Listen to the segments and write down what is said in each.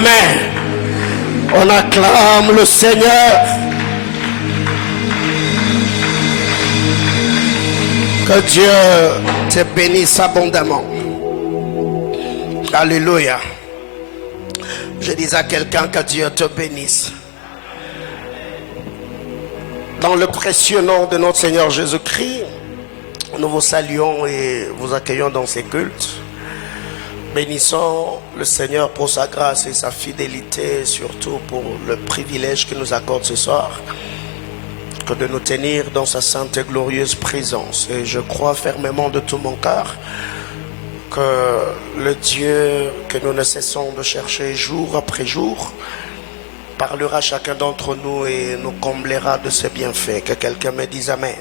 Amen. On acclame le Seigneur. Que Dieu te bénisse abondamment. Alléluia. Je dis à quelqu'un que Dieu te bénisse. Dans le précieux nom de notre Seigneur Jésus-Christ, nous vous saluons et vous accueillons dans ces cultes. Bénissons le Seigneur pour sa grâce et sa fidélité, surtout pour le privilège qu'il nous accorde ce soir, que de nous tenir dans sa sainte et glorieuse présence. Et je crois fermement de tout mon cœur que le Dieu que nous ne cessons de chercher jour après jour parlera à chacun d'entre nous et nous comblera de ses bienfaits. Que quelqu'un me dise Amen.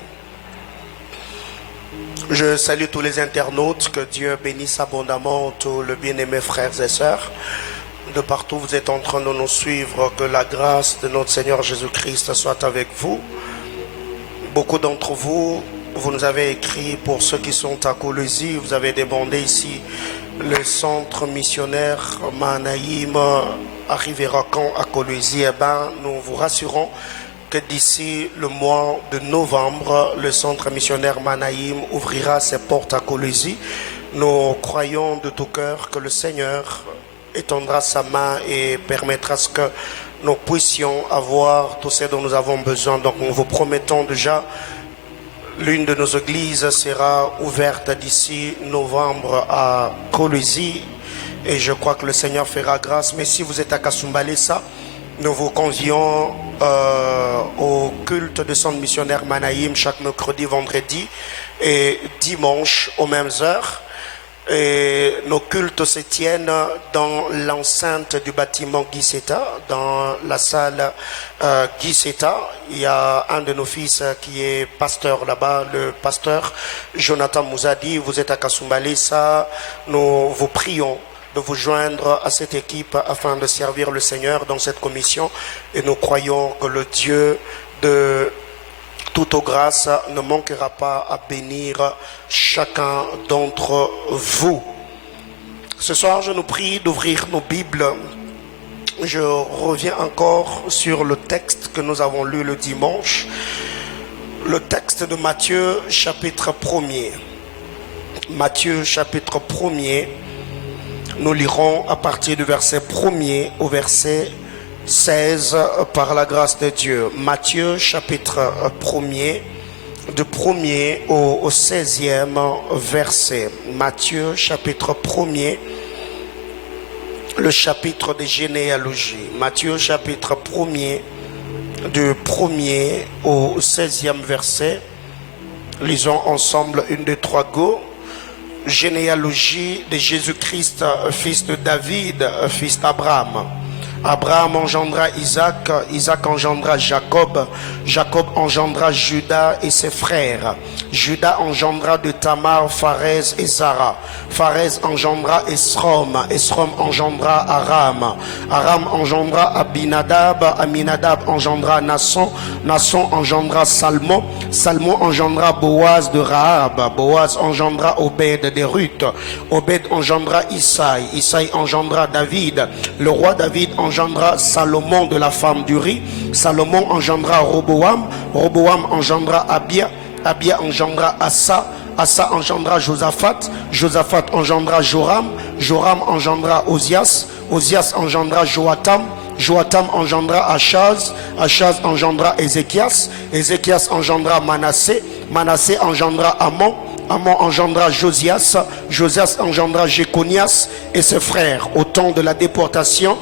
Je salue tous les internautes, que Dieu bénisse abondamment tous les bien-aimés frères et sœurs. De partout où vous êtes en train de nous suivre, que la grâce de notre Seigneur Jésus-Christ soit avec vous. Beaucoup d'entre vous, vous nous avez écrit pour ceux qui sont à Colosie, vous avez demandé ici le centre missionnaire Manaïm arrivera quand à Colosie. Eh bien, nous vous rassurons que d'ici le mois de novembre, le centre missionnaire Manaïm ouvrira ses portes à Colosie. Nous croyons de tout cœur que le Seigneur étendra sa main et permettra ce que nous puissions avoir tout ce dont nous avons besoin. Donc nous vous promettons déjà, l'une de nos églises sera ouverte d'ici novembre à Colosie. Et je crois que le Seigneur fera grâce. Mais si vous êtes à Kasumbalesa, nous vous convions au culte de centre missionnaire Manaïm chaque mercredi, vendredi et dimanche aux mêmes heures. Et nos cultes se tiennent dans l'enceinte du bâtiment Guiseta, dans la salle Guiseta. Il y a un de nos fils qui est pasteur là-bas, le pasteur Jonathan Mouzadi. Vous êtes à Kasumbalesa, nous vous prions de vous joindre à cette équipe afin de servir le Seigneur dans cette commission. Et nous croyons que le Dieu de toute grâce ne manquera pas à bénir chacun d'entre vous. Ce soir, je nous prie d'ouvrir nos Bibles. Je reviens encore sur le texte que nous avons lu le dimanche. Le texte de Matthieu, chapitre 1er. Matthieu, chapitre 1er. Nous lirons à partir du verset 1er au verset 16 par la grâce de Dieu. Matthieu chapitre 1er, du 1er au 16e verset. Matthieu chapitre 1er, le chapitre des généalogies. Matthieu chapitre 1er, du 1er au 16e verset. Lisons ensemble une, deux, trois, go. Généalogie de Jésus-Christ, fils de David, fils d'Abraham. Abraham engendra Isaac, Isaac engendra Jacob, Jacob engendra Judas et ses frères. Judas engendra de Tamar, Pharez et Zara. Pharez engendra Esrom, Esrom engendra Aram. Aram engendra Aminadab, Aminadab engendra Nasson, Nasson engendra Salmon, Salmon engendra Boaz de Rahab, Boaz engendra Obed de Ruth, Obed engendra Isaï, Isaï engendra David, le roi David engendra Salomon de la femme d'Uri, Salomon engendra Roboam, Roboam engendra Abia, Abia engendra Asa, Asa engendra Josaphat, Josaphat engendra Joram, Joram engendra Osias, Osias engendra Joatam, Joatam engendra Achaz, Achaz engendra Ézéchias, Ézéchias engendra Manassé, Manassé engendra Amon, Amon engendra Josias, Josias engendra Jéconias et ses frères au temps de la déportation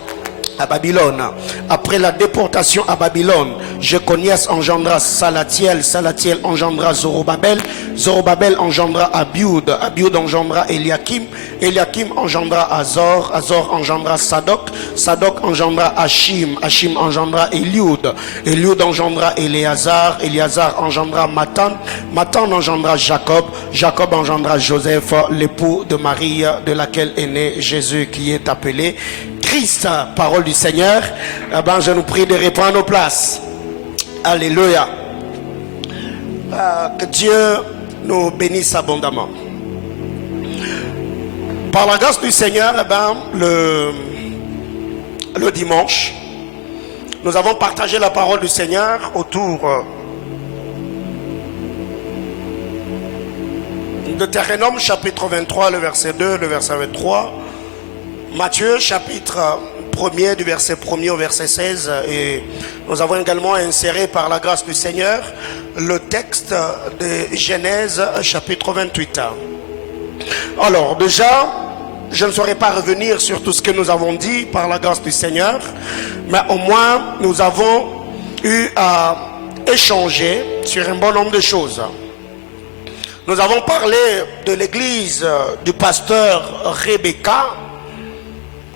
à Babylone. Après la déportation à Babylone, Jéconias engendra Salatiel, Salatiel engendra Zorobabel, Zorobabel engendra Abiud, Abiud engendra Eliakim, Eliakim engendra Azor, Azor engendra Sadok, Sadok engendra Hachim, Hachim engendra Eliud, Eliud engendra Éléazar, Éléazar engendra Matan, Matan engendra Jacob, Jacob engendra Joseph, l'époux de Marie de laquelle est né Jésus qui est appelé Christ. Parole du Seigneur. Eh ben, je nous prie de reprendre nos places. Alléluia. Que Dieu nous bénisse abondamment. Par la grâce du Seigneur, eh ben, le dimanche, nous avons partagé la parole du Seigneur autour de Deutéronome chapitre 23, le verset 2, le verset 23. Matthieu chapitre 1er du verset 1er au verset 16. Et nous avons également inséré par la grâce du Seigneur le texte de Genèse chapitre 28. Alors déjà, je ne saurais pas revenir sur tout ce que nous avons dit par la grâce du Seigneur, mais au moins nous avons eu à échanger sur un bon nombre de choses. Nous avons parlé de l'église du pasteur Rebecca,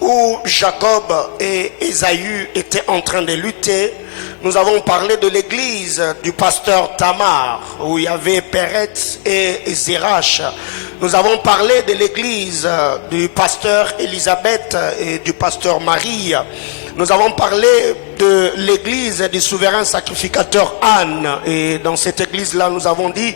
où Jacob et Ésaü étaient en train de lutter. Nous avons parlé de l'église du pasteur Tamar, où il y avait Péretz et Zérach. Nous avons parlé de l'église du pasteur Élisabeth et du pasteur Marie. Nous avons parlé de l'église du souverain sacrificateur Anne. Et dans cette église-là, nous avons dit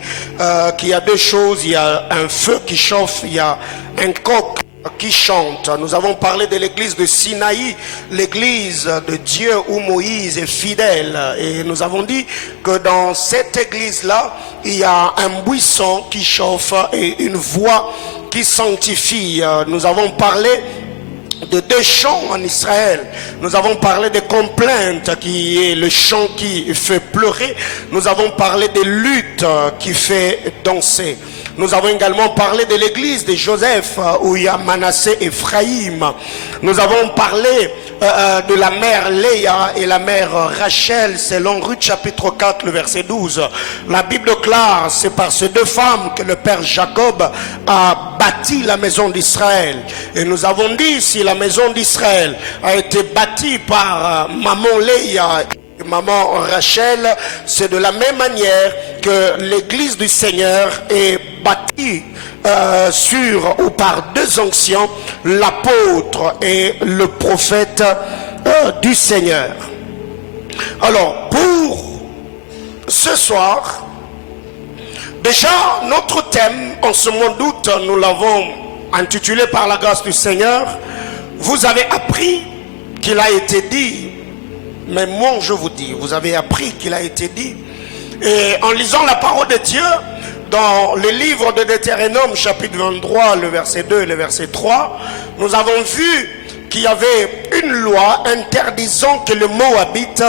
qu'il y a deux choses. Il y a un feu qui chauffe, il y a un coq qui chante. Nous avons parlé de l'église de Sinaï, l'église de Dieu où Moïse est fidèle. Et nous avons dit que dans cette église-là, il y a un buisson qui chauffe et une voix qui sanctifie. Nous avons parlé de deux chants en Israël. Nous avons parlé de complaintes qui est le chant qui fait pleurer. Nous avons parlé de luttes qui fait danser. Nous avons également parlé de l'église de Joseph où il y a Manassé et Ephraïm. Nous avons parlé de la mère Léa et la mère Rachel selon Ruth chapitre 4 le verset 12. La Bible déclare, c'est par ces deux femmes que le père Jacob a bâti la maison d'Israël. Et nous avons dit, si la maison d'Israël a été bâtie par maman Léa, maman Rachel, c'est de la même manière que l'église du Seigneur est bâtie sur ou par deux anciens, l'apôtre et le prophète du Seigneur. Alors, pour ce soir, déjà notre thème en ce mois d'août, nous l'avons intitulé par la grâce du Seigneur. Vous avez appris qu'il a été dit, mais moi je vous dis, vous avez appris qu'il a été dit. Et en lisant la parole de Dieu dans le livre de Deutéronome chapitre 23 le verset 2 et le verset 3, nous avons vu qu'il y avait une loi interdisant que le Moabite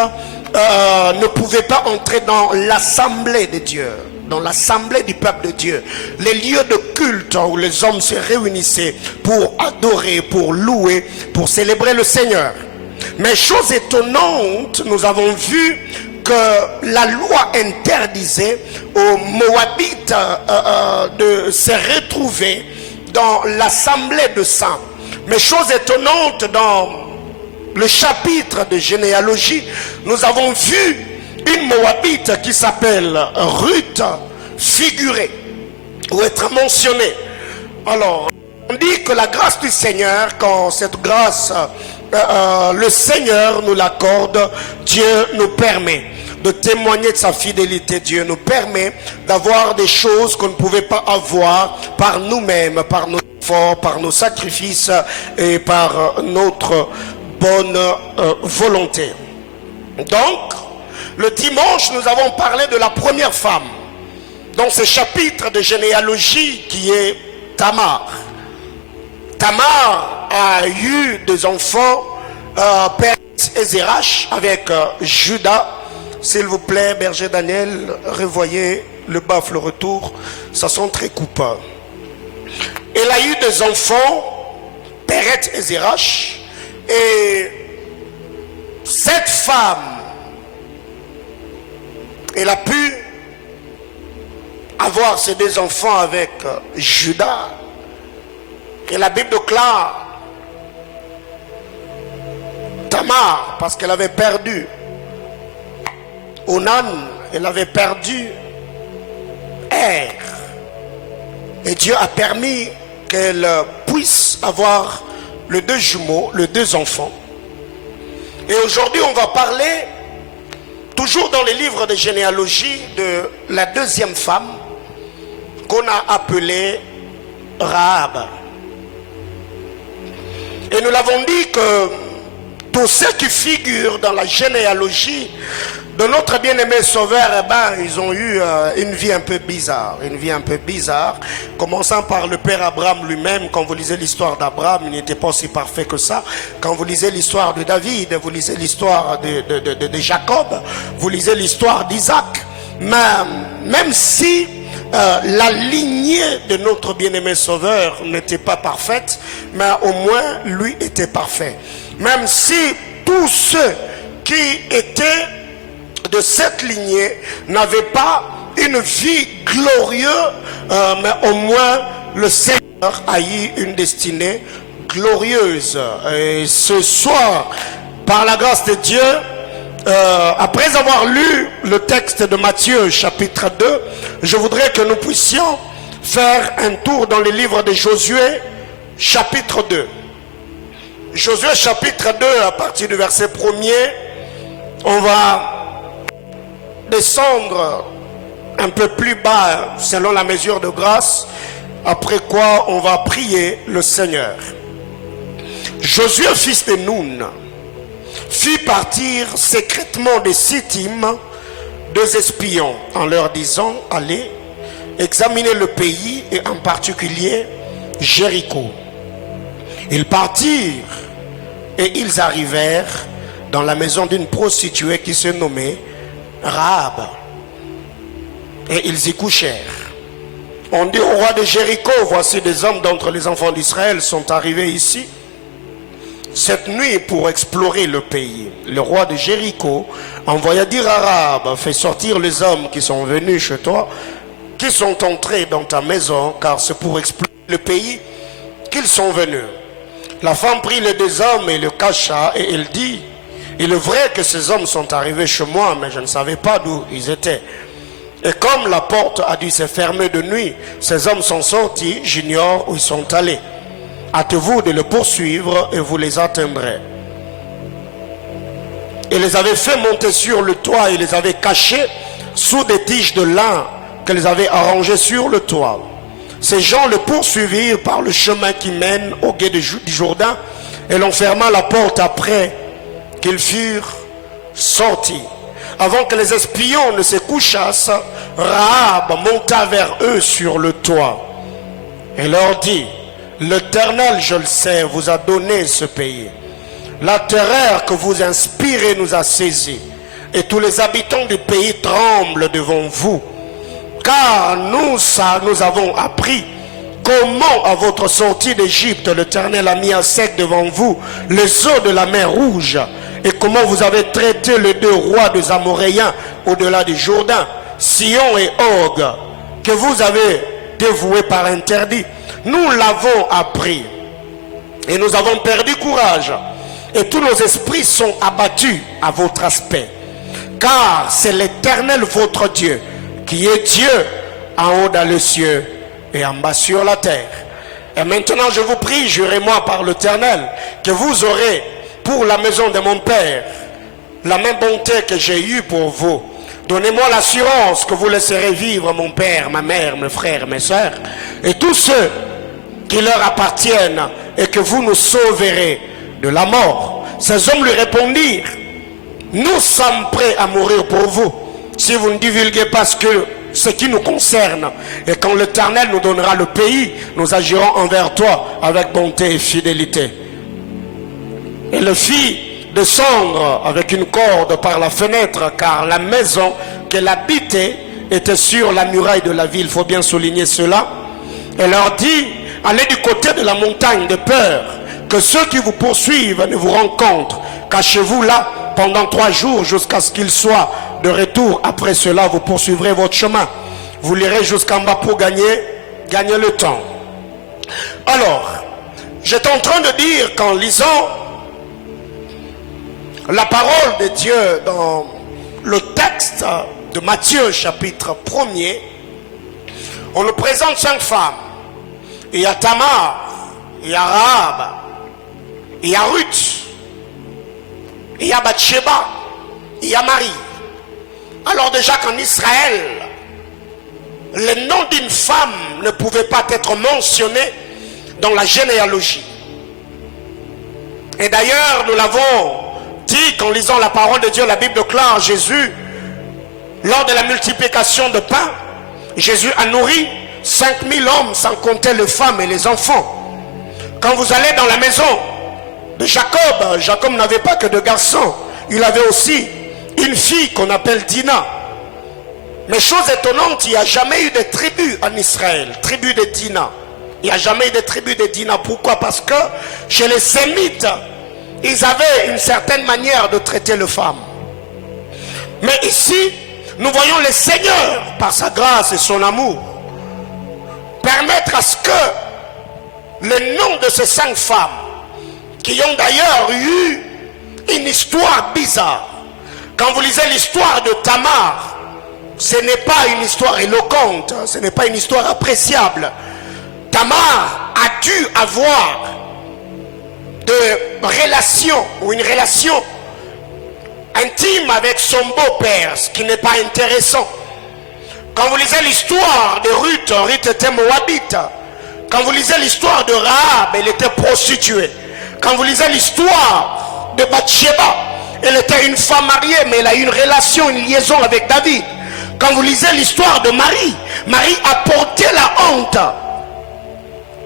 ne pouvait pas entrer dans l'assemblée de Dieu, dans l'assemblée du peuple de Dieu, les lieux de culte où les hommes se réunissaient pour adorer, pour louer, pour célébrer le Seigneur. Mais chose étonnante, nous avons vu que la loi interdisait aux Moabites de se retrouver dans l'assemblée de saints. Mais chose étonnante, dans le chapitre de généalogie, nous avons vu une Moabite qui s'appelle Ruth figurer ou être mentionnée. Alors, on dit que la grâce du Seigneur, quand cette grâce le Seigneur nous l'accorde, Dieu nous permet de témoigner de sa fidélité. Dieu nous permet d'avoir des choses qu'on ne pouvait pas avoir par nous-mêmes, par nos efforts, par nos sacrifices et par notre bonne volonté. Donc, le dimanche, nous avons parlé de la première femme dans ce chapitre de généalogie qui est Tamar. Tamar a eu des enfants, Péretz et Zérach avec Judas. S'il vous plaît, berger Daniel, revoyez le baffle retour, ça sent très coupable. Elle a eu des enfants, Péretz et Zérach, et cette femme, elle a pu avoir ses deux enfants avec Judas. Et la Bible déclare Tamar, parce qu'elle avait perdu Onan, elle avait perdu Er. Et Dieu a permis qu'elle puisse avoir les deux jumeaux, les deux enfants. Et aujourd'hui, on va parler, toujours dans les livres de généalogie, de la deuxième femme qu'on a appelée Rahab. Et nous l'avons dit que tous ceux qui figurent dans la généalogie de notre bien-aimé Sauveur, eh ben, ils ont eu une vie un peu bizarre. Une vie un peu bizarre. Commençant par le père Abraham lui-même. Quand vous lisez l'histoire d'Abraham, il n'était pas aussi parfait que ça. Quand vous lisez l'histoire de David, vous lisez l'histoire de Jacob, vous lisez l'histoire d'Isaac. Mais même si la lignée de notre bien-aimé Sauveur n'était pas parfaite, mais au moins lui était parfait. Même si tous ceux qui étaient de cette lignée n'avaient pas une vie glorieuse, mais au moins le Seigneur a eu une destinée glorieuse. Et ce soir, par la grâce de Dieu, après avoir lu le texte de Matthieu chapitre 2, je voudrais que nous puissions faire un tour dans le livre de Josué chapitre 2. Josué chapitre 2, à partir du verset 1er, on va descendre un peu plus bas selon la mesure de grâce, après quoi on va prier le Seigneur. Josué, fils de Nun, fit partir secrètement de Sittim 2 espions en leur disant: allez examiner le pays et en particulier Jéricho. Ils partirent et ils arrivèrent dans la maison d'une prostituée qui se nommait Rahab, et ils y couchèrent. On dit au roi de Jéricho: voici des hommes d'entre les enfants d'Israël sont arrivés ici cette nuit pour explorer le pays. Le roi de Jéricho envoya dire à Rahab: fais sortir les hommes qui sont venus chez toi, qui sont entrés dans ta maison, car c'est pour explorer le pays qu'ils sont venus. La femme prit les 2 hommes et le cacha, et elle dit: il est vrai que ces hommes sont arrivés chez moi, mais je ne savais pas d'où ils étaient. Et comme la porte a dû se fermer de nuit, ces hommes sont sortis, j'ignore où ils sont allés. Hâtez-vous de les poursuivre et vous les atteindrez. Il les avait fait monter sur le toit et les avait cachés sous des tiges de lin qu'elles avaient arrangées sur le toit. Ces gens le poursuivirent par le chemin qui mène au gué du Jourdain et l'on ferma la porte après qu'ils furent sortis. Avant que les espions ne se couchassent, Rahab monta vers eux sur le toit et leur dit: l'Éternel, je le sais, vous a donné ce pays. La terreur que vous inspirez nous a saisis, et tous les habitants du pays tremblent devant vous. Car nous avons appris comment à votre sortie d'Égypte l'Éternel a mis à sec devant vous les eaux de la mer Rouge, et comment vous avez traité les 2 rois des Amoréens au-delà du Jourdain, Sion et Og, que vous avez dévoués par interdit. Nous l'avons appris et nous avons perdu courage, et tous nos esprits sont abattus à votre aspect, car c'est l'Éternel votre Dieu qui est Dieu en haut dans les cieux et en bas sur la terre. Et maintenant je vous prie, jurez-moi par l'Éternel, que vous aurez pour la maison de mon Père la même bonté que j'ai eue pour vous. Donnez-moi l'assurance que vous laisserez vivre mon père, ma mère, mes frères, mes soeurs et tous ceux qui leur appartiennent, et que vous nous sauverez de la mort. Ces hommes lui répondirent: nous sommes prêts à mourir pour vous si vous ne divulguez pas ce qui nous concerne, et quand l'Éternel nous donnera le pays, nous agirons envers toi avec bonté et fidélité. Et le fit descendre avec une corde par la fenêtre, car la maison qu'elle habitait était sur la muraille de la ville. Il faut bien souligner cela. Elle leur dit: allez du côté de la montagne de peur, que ceux qui vous poursuivent ne vous rencontrent. Cachez-vous là pendant 3 jours jusqu'à ce qu'ils soient de retour. Après cela, vous poursuivrez votre chemin. Vous lirez jusqu'en bas pour gagner le temps. Alors, j'étais en train de dire qu'en lisant la parole de Dieu dans le texte de Matthieu chapitre 1er, on nous présente 5 femmes. Il y a Tamar, il y a Rahab, il y a Ruth, il y a Bathsheba, il y a Marie. Alors déjà qu'en Israël, le nom d'une femme ne pouvait pas être mentionné dans la généalogie. Et d'ailleurs, nous l'avons dit qu'en lisant la parole de Dieu, la Bible déclare Jésus, lors de la multiplication de pain, Jésus a nourri 5000 hommes sans compter les femmes et les enfants. Quand vous allez dans la maison de Jacob, Jacob n'avait pas que de garçons, il avait aussi une fille qu'on appelle Dina. Mais chose étonnante, il n'y a jamais eu de tribu en Israël, tribu de Dina. Il n'y a jamais eu de tribu de Dina. Pourquoi? Parce que chez les Sémites, ils avaient une certaine manière de traiter les femmes. Mais ici, nous voyons le Seigneur, par sa grâce et son amour, permettre à ce que le nom de ces 5 femmes, qui ont d'ailleurs eu une histoire bizarre. Quand vous lisez l'histoire de Tamar, ce n'est pas une histoire éloquente, ce n'est pas une histoire appréciable. Tamar a dû avoir de relations ou une relation intime avec son beau-père, ce qui n'est pas intéressant. Quand vous lisez l'histoire de Ruth, Ruth était moabite. Quand vous lisez l'histoire de Rahab, elle était prostituée. Quand vous lisez l'histoire de Bathsheba, elle était une femme mariée, mais elle a eu une relation, une liaison avec David. Quand vous lisez l'histoire de Marie, Marie a porté la honte.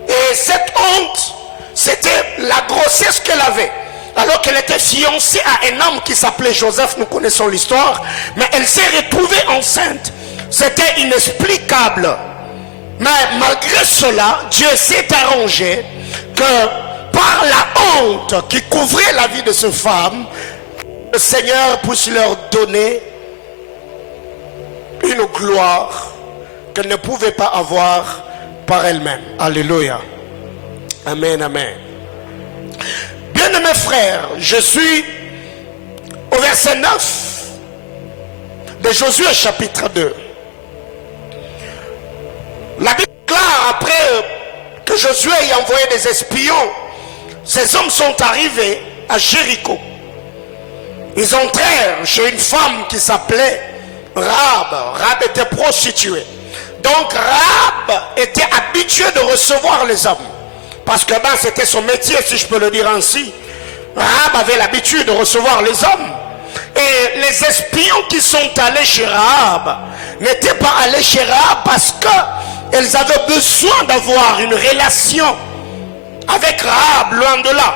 Et cette honte, c'était la grossesse qu'elle avait. Alors qu'elle était fiancée à un homme qui s'appelait Joseph, nous connaissons l'histoire. Mais elle s'est retrouvée enceinte. C'était inexplicable. Mais malgré cela, Dieu s'est arrangé que par la honte qui couvrait la vie de ces femmes, le Seigneur puisse leur donner une gloire qu'elle ne pouvait pas avoir par elle-même. Alléluia. Amen, amen. Bien-aimés frères, je suis au verset 9 de Josué chapitre 2. La Bible déclare, après que Josué ait envoyé des espions, ces hommes sont arrivés à Jéricho. Ils entrèrent chez une femme qui s'appelait Rahab. Rahab était prostituée. Donc Rahab était habituée de recevoir les hommes. Parce que c'était son métier, si je peux le dire ainsi. Rahab avait l'habitude de recevoir les hommes. Et les espions qui sont allés chez Rahab n'étaient pas allés chez Rahab parce qu'elles avaient besoin d'avoir une relation avec Rahab, loin de là.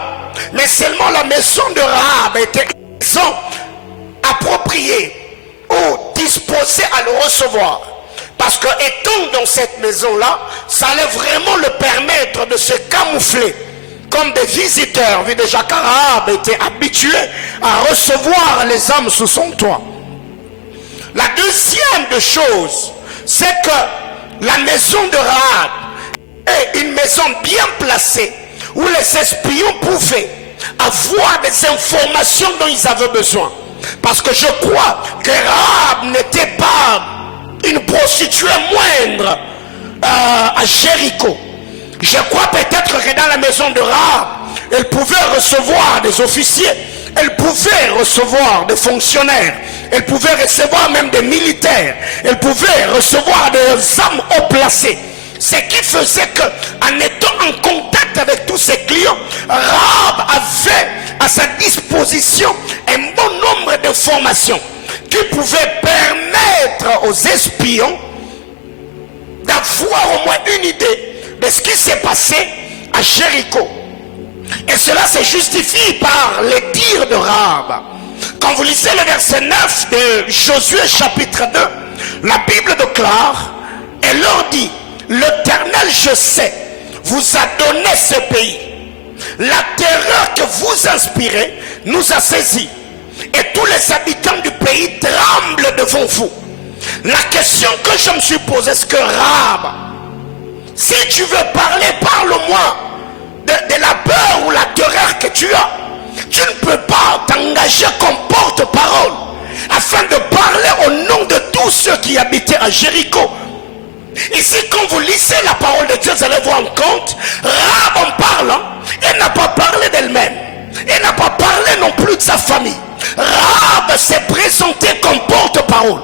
Mais seulement la maison de Rahab était une maison appropriée ou disposée à le recevoir. Parce que étant dans cette maison-là, ça allait vraiment le permettre de se camoufler comme des visiteurs. Vu déjà qu'Arab était habitué à recevoir les âmes sous son toit. La deuxième des choses, c'est que la maison de Rahab est une maison bien placée où les espions pouvaient avoir des informations dont ils avaient besoin. Parce que je crois que Rahab n'était pas une prostituée moindre à Jéricho. Je crois peut-être que dans la maison de Rahab, elle pouvait recevoir des officiers, elle pouvait recevoir des fonctionnaires, elle pouvait recevoir même des militaires, elle pouvait recevoir des hommes haut placés. Ce qui faisait qu'en étant en contact avec tous ses clients, Rahab avait à sa disposition un bon nombre d'informations qui pouvaient permettre aux espions d'avoir au moins une idée de ce qui s'est passé à Jéricho. Et cela se justifie par les dires de Rahab. Quand vous lisez le verset 9 de Josué chapitre 2, la Bible déclare et leur dit: l'Éternel, je sais, vous a donné ce pays. La terreur que vous inspirez nous a saisis. Et tous les habitants du pays tremblent devant vous. La question que je me suis posée, est-ce que Rahab, si tu veux parler, parle-moi de la peur ou la terreur que tu as. Tu ne peux pas t'engager comme porte-parole afin de parler au nom de tous ceux qui habitaient à Jéricho. Ici, quand vous lisez la parole de Dieu, vous allez vous rendre compte, Rahab en parlant, elle n'a pas parlé d'elle-même. Elle n'a pas parlé non plus de sa famille. Rahab s'est présenté comme porte-parole,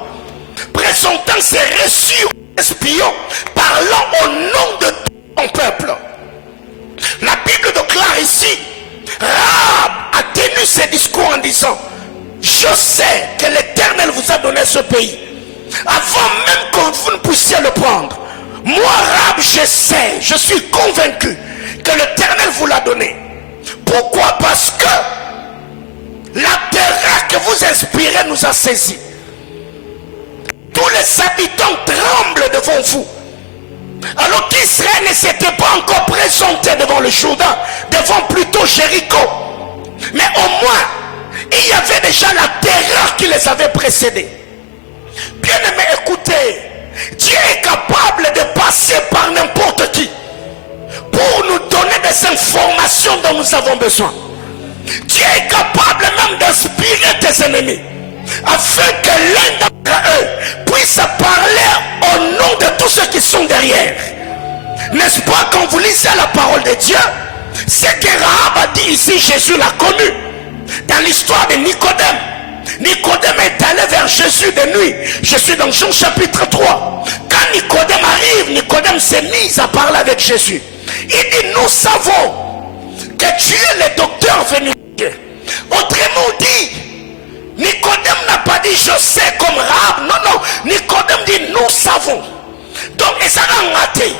présentant ses reçus espions, parlant au nom de tout son peuple. La Bible déclare ici, Rahab a tenu ses discours en disant, je sais que l'Éternel vous a donné ce pays. Avant même que vous ne puissiez le prendre. Moi, Rahab, je sais, je suis convaincu que l'Éternel vous l'a donné. Pourquoi? Parce que la terreur que vous inspirez nous a saisis. Tous les habitants tremblent devant vous. Alors qu'Israël ne s'était pas encore présenté devant le Jourdain, devant plutôt Jéricho. Mais au moins, il y avait déjà la terreur qui les avait précédés. Bien aimé, écoutez, Dieu est capable de passer par n'importe qui pour nous donner des informations dont nous avons besoin. Dieu est capable même d'inspirer tes ennemis afin que l'un d'entre eux puisse parler au nom de tous ceux qui sont derrière. N'est-ce pas, quand vous lisez la parole de Dieu, ce que Rahab a dit ici, Jésus l'a connu dans l'histoire de Nicodème. Nicodème est allé vers Jésus de nuit. Je suis dans Jean chapitre 3. Quand Nicodème arrive, Nicodème s'est mis à parler avec Jésus. Il dit, nous savons que tu es le docteur venu de Dieu. Autrement dit, Nicodème n'a pas dit je sais comme Rahab. Non, non. Nicodème dit nous savons. Donc, et ça a raté.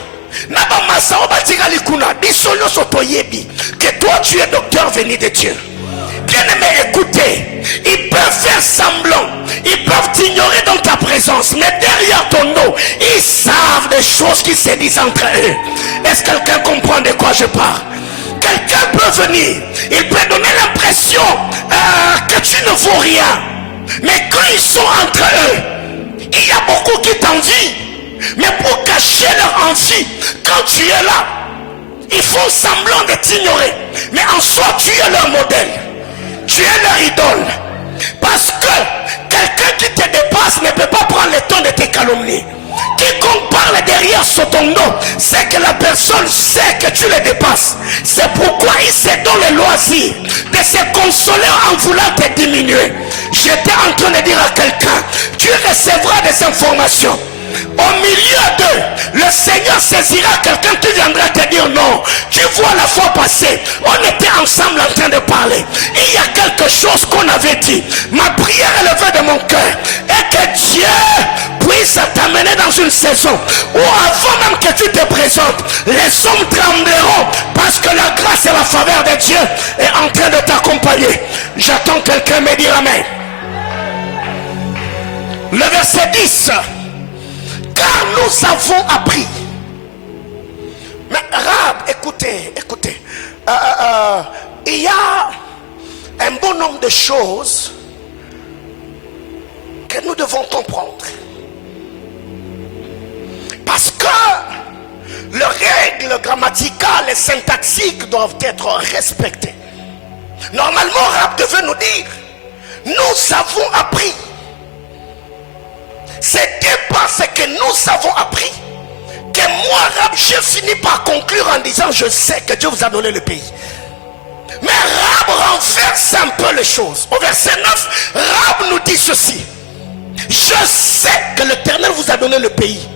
Que toi tu es docteur venu de Dieu. Bien aimé, écoutez, ils peuvent faire semblant, ils peuvent t'ignorer dans ta présence, mais derrière ton dos, ils savent des choses qui se disent entre eux. Est-ce que quelqu'un comprend de quoi je parle? Quelqu'un peut venir, il peut donner l'impression que tu ne vaux rien, mais quand ils sont entre eux, il y a beaucoup qui t'envient, mais pour cacher leur envie, quand tu es là, ils font semblant de t'ignorer, mais en soi tu es leur modèle. Tu es leur idole. Parce que quelqu'un qui te dépasse ne peut pas prendre le temps de te calomnier. Quiconque parle derrière sur ton dos, c'est que la personne sait que tu le dépasses. C'est pourquoi il se donne le loisir de se consoler en voulant te diminuer. J'étais en train de dire à quelqu'un, tu recevras des informations. Au milieu d'eux, le Seigneur saisira quelqu'un qui viendra te dire non. Tu vois, la fois passée, on était ensemble en train de parler. Il y a quelque chose qu'on avait dit. Ma prière est levée de mon cœur. Et que Dieu puisse t'amener dans une saison où avant même que tu te présentes, les hommes trembleront parce que la grâce et la faveur de Dieu est en train de t'accompagner. J'attends quelqu'un me dire amen. Le verset 10. Car nous avons appris. Mais Rahab, écoutez, écoutez. Il y a un bon nombre de choses que nous devons comprendre. Parce que les règles grammaticales et syntaxiques doivent être respectées. Normalement, Rahab devait nous dire, nous avons appris. C'était parce que nous avons appris que moi, Rahab, j'ai fini par conclure en disant je sais que Dieu vous a donné le pays. Mais Rahab renverse un peu les choses. Au verset 9, Rahab nous dit ceci. Je sais que l'Éternel vous a donné le pays.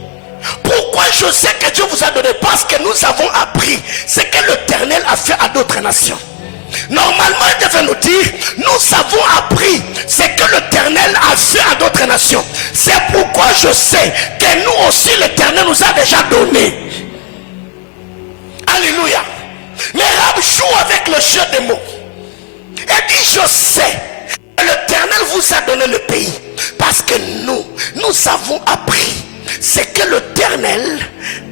Pourquoi je sais que Dieu vous a donné? Parce que nous avons appris ce que l'Éternel a fait à d'autres nations. Normalement, il devait nous dire, nous avons appris ce que l'Éternel a fait à d'autres nations. C'est pourquoi je sais que nous aussi, l'Éternel nous a déjà donné. Alléluia. Mais Rahab joue avec le jeu des mots. Elle dit, je sais que l'Éternel vous a donné le pays. Parce que nous avons appris ce que l'Éternel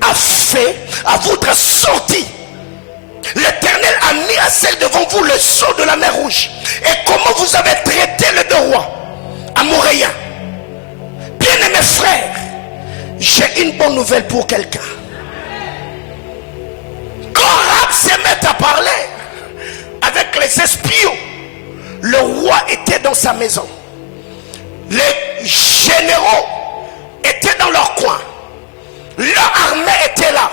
a fait à votre sortie. L'Éternel a mis à celle devant vous le sceau de la mer Rouge. Et comment vous avez traité les deux rois amoréens. Bien aimés frères, j'ai une bonne nouvelle pour quelqu'un. Quand Rahab se met à parler avec les espions, le roi était dans sa maison. Les généraux étaient dans leur coin. Leur armée était là.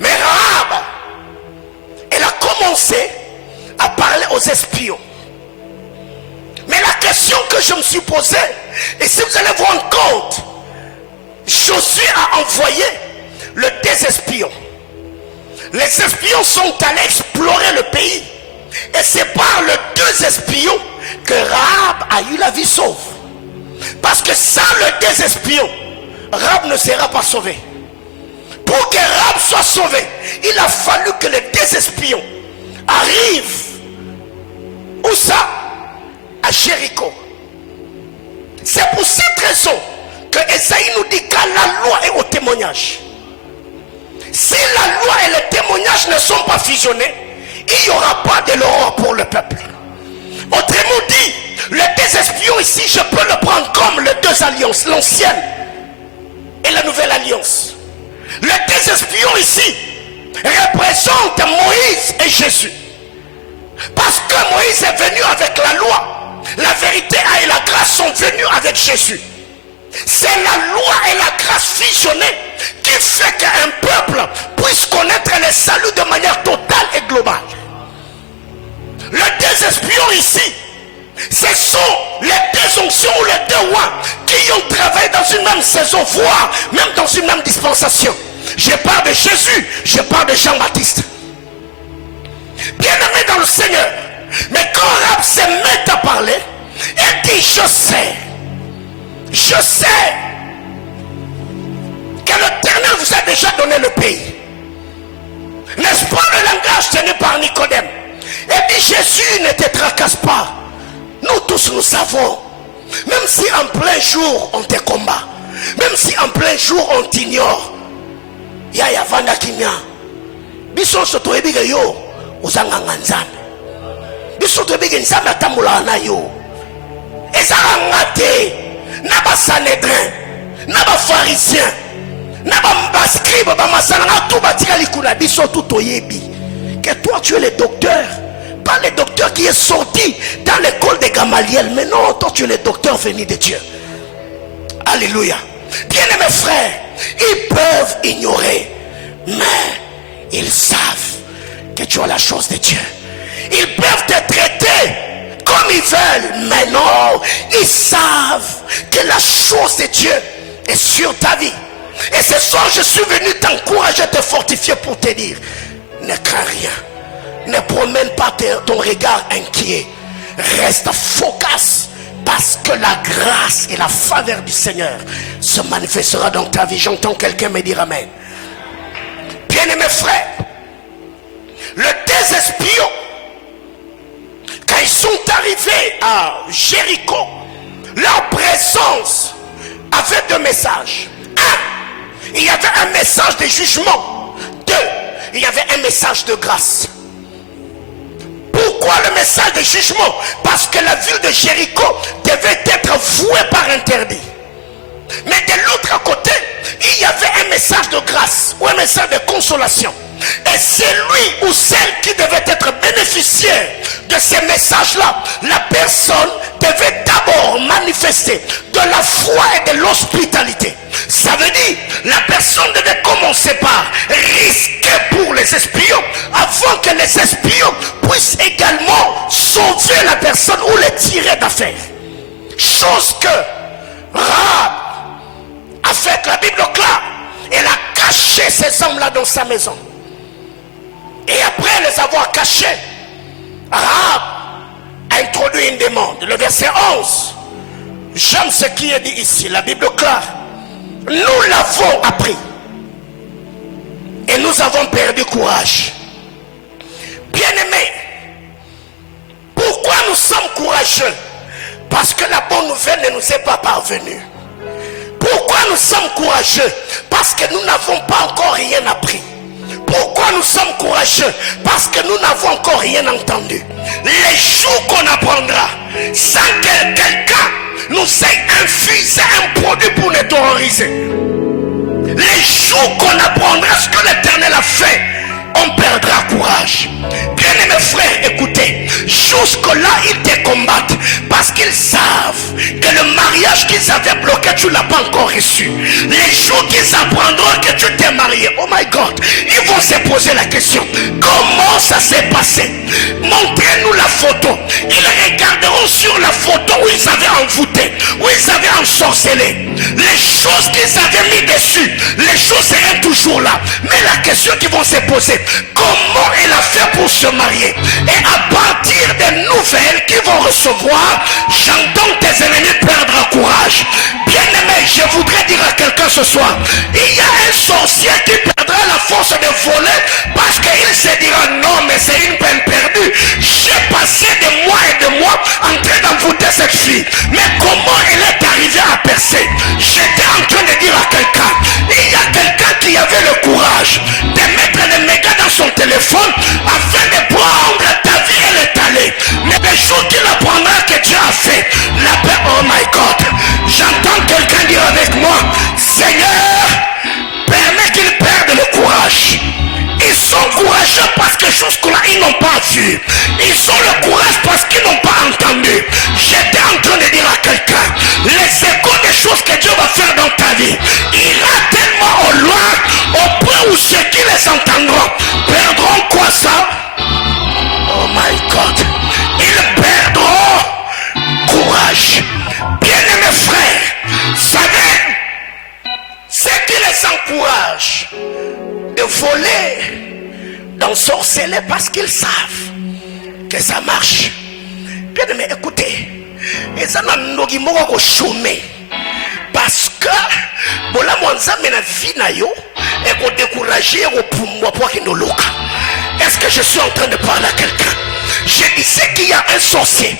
Mais Rahab, elle a commencé à parler aux espions. Mais la question que je me suis posée, et si vous allez vous rendre compte, Josué a envoyé les deux espions. Les espions sont allés explorer le pays. Et c'est par les 2 espions que Rahab a eu la vie sauve. Parce que sans les 2 espions, Rahab ne sera pas sauvé. Pour que Rahab soit sauvé, il a fallu que les 2 espions arrivent. Où ça? À Jéricho. C'est pour cette raison que Esaïe nous dit que la loi est au témoignage. Si la loi et le témoignage ne sont pas fusionnés, il n'y aura pas de l'aurore pour le peuple. Autrement dit, les 2 espions ici, je peux le prendre comme les 2 alliances, l'ancienne et la nouvelle alliance. Les 2 espions ici représentent Moïse et Jésus. Parce que Moïse est venu avec la loi, la vérité et la grâce sont venus avec Jésus. C'est la loi et la grâce fusionnée qui fait qu'un peuple puisse connaître le salut de manière totale et globale. Les 2 espions ici, ce sont les 2 onctions ou les 2 rois qui ont travaillé dans une même saison, voire même dans une même dispensation. Je parle de Jésus, je parle de Jean-Baptiste. Bien-aimé dans le Seigneur, mais quand Rahab se met à parler, elle dit: je sais que l'Éternel vous a déjà donné le pays. N'est-ce pas le langage tenu par Nicodème? Elle dit: Jésus ne te tracasse pas. Nous tous nous savons, même si en plein jour on te combat, même si en plein jour on t'ignore, yaya vanda kimia biso soto ebige yo uzanganga nzambe biso to ebige nzambe atamula na yo ezala ngate na ba Sanhédrin na ba pharisiens na ba scribes ba masala na tout batika likuna biso tout oyebi que toi tu es le docteur, pas le docteur qui est sorti dans l'école de Gamaliel, mais non, toi tu es le docteur venu de Dieu. Alléluia. Bien-aimés frères, ils peuvent ignorer, mais ils savent que tu as la chose de Dieu. Ils peuvent te traiter comme ils veulent, mais non, ils savent que la chose de Dieu est sur ta vie. Et ce soir, je suis venu t'encourager, te fortifier pour te dire: ne crains rien, ne promène pas ton regard inquiet, reste focus. Parce que la grâce et la faveur du Seigneur se manifestera dans ta vie. J'entends quelqu'un me dire amen. Bien-aimés frères, les 2 espions, quand ils sont arrivés à Jéricho, leur présence avait 2 messages. 1, il y avait un message de jugement. 2, il y avait un message de grâce. Pourquoi le message de jugement? Parce que la ville de Jéricho devait être vouée par interdit. Mais de l'autre côté, il y avait un message de grâce ou un message de consolation. Et c'est lui ou celle qui devait être bénéficiaire de ces messages-là. La personne devait d'abord manifester de la foi et de l'hospitalité. Ça veut dire, la personne devait commencer par risquer pour les espions avant que les espions puissent également sauver la personne ou les tirer d'affaire. Chose que Rahab a fait, la Bible clare. Elle a caché ces hommes-là dans sa maison. Et après les avoir cachés, Rahab a introduit une demande. Le verset 11. J'aime ce qui est dit ici, la Bible clare. Nous l'avons appris. Et nous avons perdu courage. Bien-aimés, pourquoi nous sommes courageux? Parce que la bonne nouvelle ne nous est pas parvenue. Pourquoi nous sommes courageux? Parce que nous n'avons pas encore rien appris. Pourquoi nous sommes courageux? Parce que nous n'avons encore rien entendu. Les jours qu'on apprendra, sans que quelqu'un nous ait infusé un produit pour nous terroriser, les jours qu'on apprendra ce que l'Éternel a fait, on perdra courage. Bien-aimés frères, écoutez, jusque-là ils te combattent parce qu'ils savent que le mariage qu'ils avaient bloqué, tu ne l'as pas encore reçu. Les jours qu'ils apprendront que tu t'es marié, oh my God, ils vont se poser la question: comment ça s'est passé? Montrez-nous la photo. Ils regarderont sur la photo où ils avaient envoûté, où ils avaient ensorcelé. Les choses qu'ils avaient mis dessus, les choses seront toujours là. Mais la question qu'ils vont se poser, comment elle a fait pour se marier? Et à partir des nouvelles qu'ils vont recevoir, j'entends tes ennemis perdre courage. Bien aimé, je voudrais dire à quelqu'un ce soir, il y a un sorcier qui perdra la force de voler parce qu'il se dira non, mais c'est une peine perdue. J'ai passé des mois et des mois en train d'envoûter cette fille, mais comment elle est arrivée à percer? J'étais en train de dire à quelqu'un, il y a quelqu'un qui avait le courage de mettre les mégas dans son téléphone afin de prendre ta vie et l'étaler. Mais le jour qu'il apprendra que Dieu a fait la paix, oh my God, j'entends quelqu'un dire avec moi, Seigneur, permets qu'ils perdent le courage. Ils sont courageux parce que jusque-là, ils n'ont pas vu. Ils ont le courage parce qu'ils n'ont pas entendu. J'étais en train de dire à quelqu'un, les échos des choses que Dieu va faire dans ta vie ira tellement au loin, au point où ceux qui les entendront perdront quoi ça? Oh my God. Ils perdront courage. Bien-aimés frères, savez, ce qui les encourage de voler, d'ensorceler parce qu'ils savent que ça marche. Bien aimé, écoutez, ils ont chômé parce que voilà mon zame na vie na yo et qu'on décourager au pour pour qu'il nous loka. Est-ce que je suis en train de parler à quelqu'un? Je disais qu'il y a un sorcier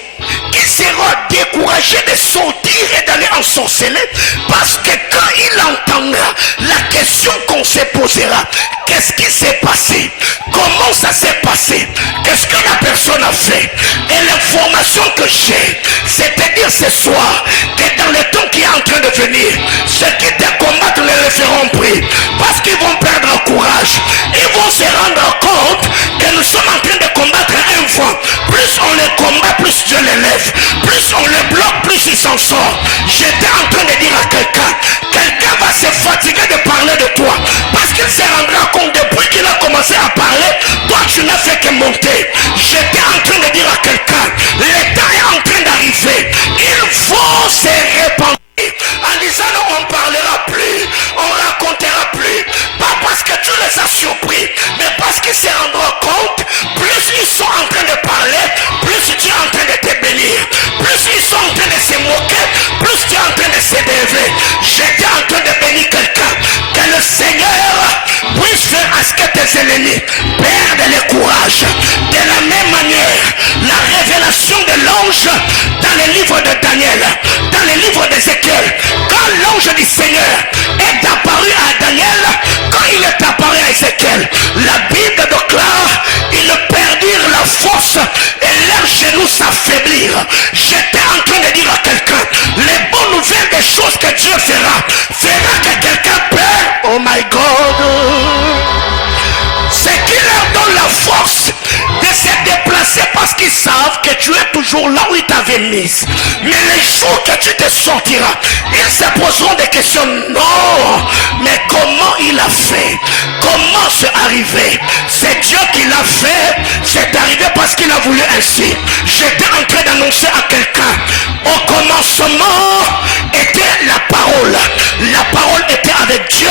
qui sera découragé de sortir et d'aller ensorceler parce que quand il entendra la question qu'on se posera, qu'est-ce qui s'est passé, comment ça s'est passé, qu'est-ce que la personne a fait, et l'information que j'ai, c'est-à-dire ce soir que dans le temps qui est en train de venir, ceux qui te combattent les feront pris parce qu'ils vont perdre courage. Ils vont se rendre compte que nous sommes en train de combattre un vent. Plus on les combat, plus Dieu les lève. Plus on les bloque, plus ils s'en sortent. J'étais en train de dire à quelqu'un va se fatiguer de parler de toi parce qu'il se rendra compte depuis qu'il a commencé à parler, toi tu n'as fait que monter. J'étais en train de dire à quelqu'un, le temps est en train d'arriver. Il faut se répandre. En disant non, on ne parlera plus, on ne racontera plus, pas parce que tu les as surpris, mais parce qu'ils se rendront compte, plus ils sont en train de parler, plus tu es en train de te bénir, plus ils sont en train de se moquer, plus tu es en train de se lever. J'étais en train de bénir quelqu'un, que le Seigneur puisse faire à ce que tes ennemis perdent le courage. De la même manière, la révélation de l'ange dans le livre de Daniel, dans le livre d'Ézéchiel, quand l'ange du Seigneur est apparu à Daniel, quand il est apparu à Ézéchiel, la Bible déclare, ils perdirent la force et leurs genoux s'affaiblirent. J'étais en train de dire à quelqu'un, les bonnes nouvelles des choses que Dieu fera que quelqu'un perd. Oh my God, c'est qu'il leur donne la force de se déplacer parce qu'ils savent que tu es toujours là où ils t'avaient mis. Mais les jours que tu te sortiras, ils se poseront des questions. Non, mais comment il a fait? Comment c'est arrivé? C'est Dieu qui l'a fait. C'est arrivé parce qu'il a voulu ainsi. J'étais en train d'annoncer à quelqu'un, au commencement était la parole. La parole était avec Dieu.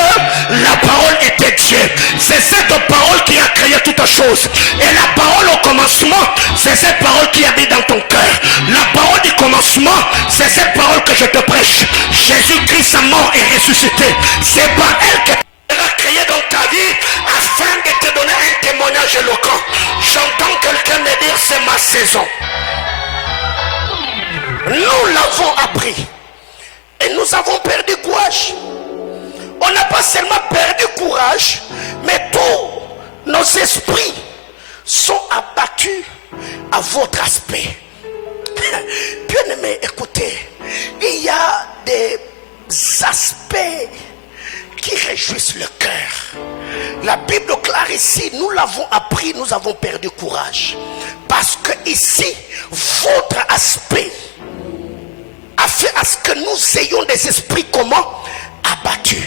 La parole était Dieu. C'est cette parole qui a créé toutes choses. Et la parole au commencement, c'est cette parole qui habite dans ton cœur. La parole du commencement, c'est cette parole que je te prêche. Jésus-Christ est mort et ressuscité. C'est par elle que tu as créé dans ta vie afin de te donner un témoignage éloquent. J'entends quelqu'un me dire, c'est ma saison. Nous l'avons appris et nous avons perdu courage. On n'a pas seulement perdu courage, mais tous nos esprits sont abattus à votre aspect. Bien aimé, écoutez, il y a des aspects qui réjouissent le cœur. La Bible déclare ici, nous l'avons appris, nous avons perdu courage. Parce que ici, votre aspect a fait à ce que nous ayons des esprits comment? Abattus.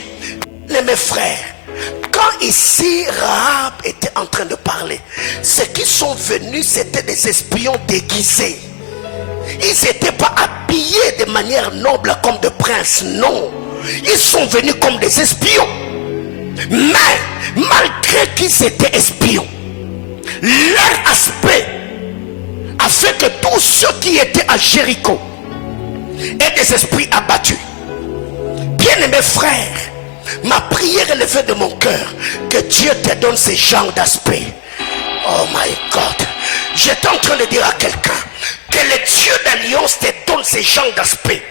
Mes frères, quand ici Rahab était en train de parler, ceux qui sont venus, c'était des espions déguisés. Ils n'étaient pas habillés de manière noble comme de princes, non. Ils sont venus comme des espions. Mais malgré qu'ils étaient espions, leur aspect a fait que tous ceux qui étaient à Jéricho aient des esprits abattus. Bien-aimés frères, ma prière élevée de mon cœur, que Dieu te donne ce genre d'aspect. Oh my God, j'étais en train de dire à quelqu'un que le Dieu d'alliance te donne ce genre d'aspect.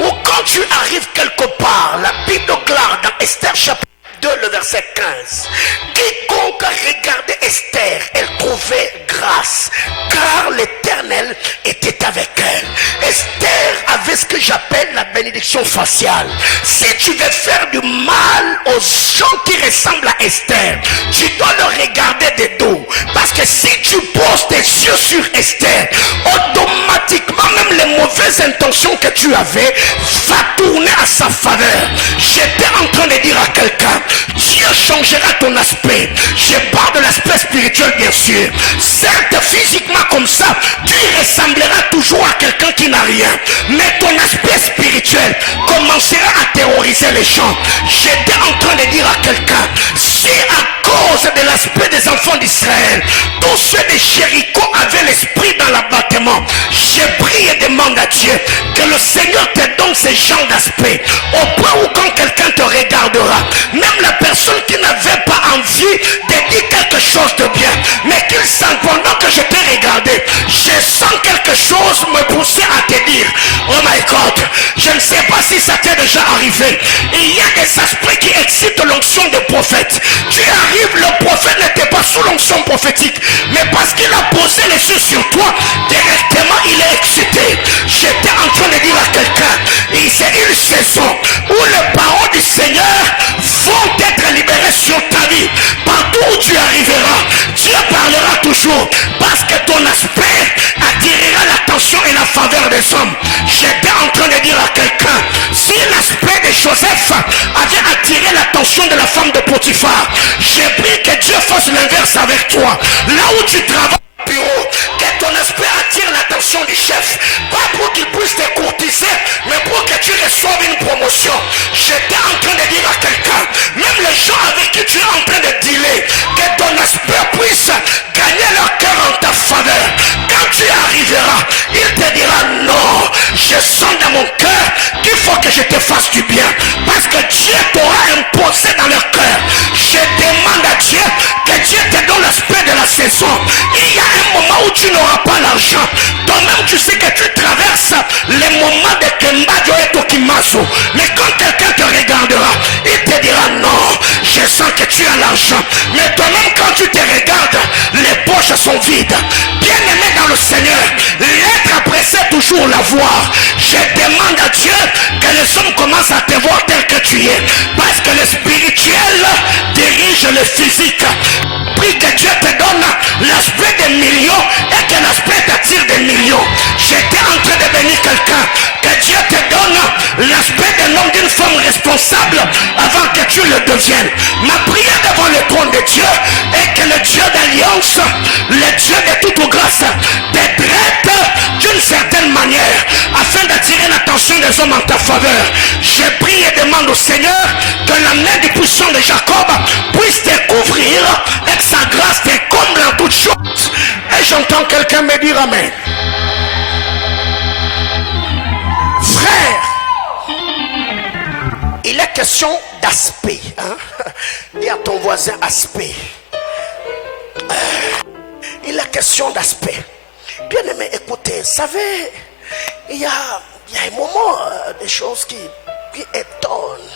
Ou quand tu arrives quelque part, la Bible déclare dans Esther chapitre 2, le verset 15, quiconque regardait Esther, elle trouvait grâce, car l'Éternel était avec elle. Esther avait ce que j'appelle la bénédiction faciale. Si tu veux faire du mal aux gens qui ressemblent à Esther, tu dois le regarder de dos, parce que si tu poses tes yeux sur Esther, automatiquement même les mauvaises intentions que tu avais va tourner à sa faveur. J'étais en train de dire à quelqu'un, Dieu changera ton aspect. Je parle de l'aspect spirituel bien sûr. Certes, physiquement comme ça, tu ressembleras toujours à quelqu'un qui n'a rien. Mais ton aspect spirituel commencera à terroriser les gens. J'étais en train de dire à quelqu'un, si à cause de l'aspect des enfants d'Israël, tous ceux de Jéricho avaient l'esprit dans l'abattement, je prie et demande à Dieu que le Seigneur te donne ce genre d'aspect, au point où quand quelqu'un te regardera, même la personne qui n'avait pas envie de dire quelque chose de bien, mais qu'il sent pendant que je t'ai regardé, je sens quelque chose me pousser à te dire, oh my God, je ne sais pas si ça t'est déjà arrivé, il y a des aspects qui excitent l'onction des prophètes. Tu arrives, le prophète n'était pas sous l'onction prophétique, mais parce qu'il a posé les yeux sur toi, directement il est excité. J'étais en train de dire à quelqu'un, c'est une saison où les paroles du Seigneur vont être libérées sur ta vie. Partout où tu arriveras, Dieu parlera toujours, parce que ton aspect attirera l'attention et la faveur des hommes. J'étais en train de dire à quelqu'un, si l'aspect de Joseph avait attiré l'attention de la femme de Potiphar, j'ai pris que Dieu fasse l'inverse avec toi. Là où tu travailles au bureau, que ton aspect attire l'attention du chef, pas pour qu'il puisse te courtiser, mais pour que tu reçoives une promotion. J'étais en train de dire à quelqu'un, même les gens avec qui tu es en train de dealer, que ton aspect puisse gagner leur cœur en ta faveur. Quand tu arriveras, il te dira non, je sens dans mon cœur qu'il faut que je te fasse du bien, parce que Dieu t'aura imposé dans leur cœur. Je demande à Dieu que Dieu te donne l'aspect de la saison. Il y a un moment où tu n'auras pas l'argent, toi-même tu sais que tu traverses les moments de Kembadio et Tokimasu, mais quand quelqu'un te regardera, il te dira non, je sens que tu as l'argent, mais toi-même quand tu te regardes, les poches sont vides. Bien aimé dans le Seigneur, l'être après c'est toujours la voir. Je demande à Dieu que les hommes commencent à te voir tel que tu es, parce que le spirituel dirige le physique. Prie que Dieu te donne l'aspect des millions et que l'aspect t'attire des millions. J'étais en train de bénir quelqu'un, que Dieu te donne l'aspect d'un homme, d'une femme responsable avant que tu le deviennes. Ma prière devant le trône de Dieu est que le Dieu d'alliance, le Dieu de toute grâce, te traite d'une certaine manière afin d'attirer l'attention des hommes en ta faveur. Je prie et demande au Seigneur que la main du puissant de Jacob puisse te couvrir et que sa grâce te comble en toutes choses. Et j'entends quelqu'un me dire amen. Frère, il est question d'aspect. Dis à ton voisin aspect. Il est question d'aspect. Bien aimé, écoutez, vous savez, il y a un moment, des choses qui étonnent.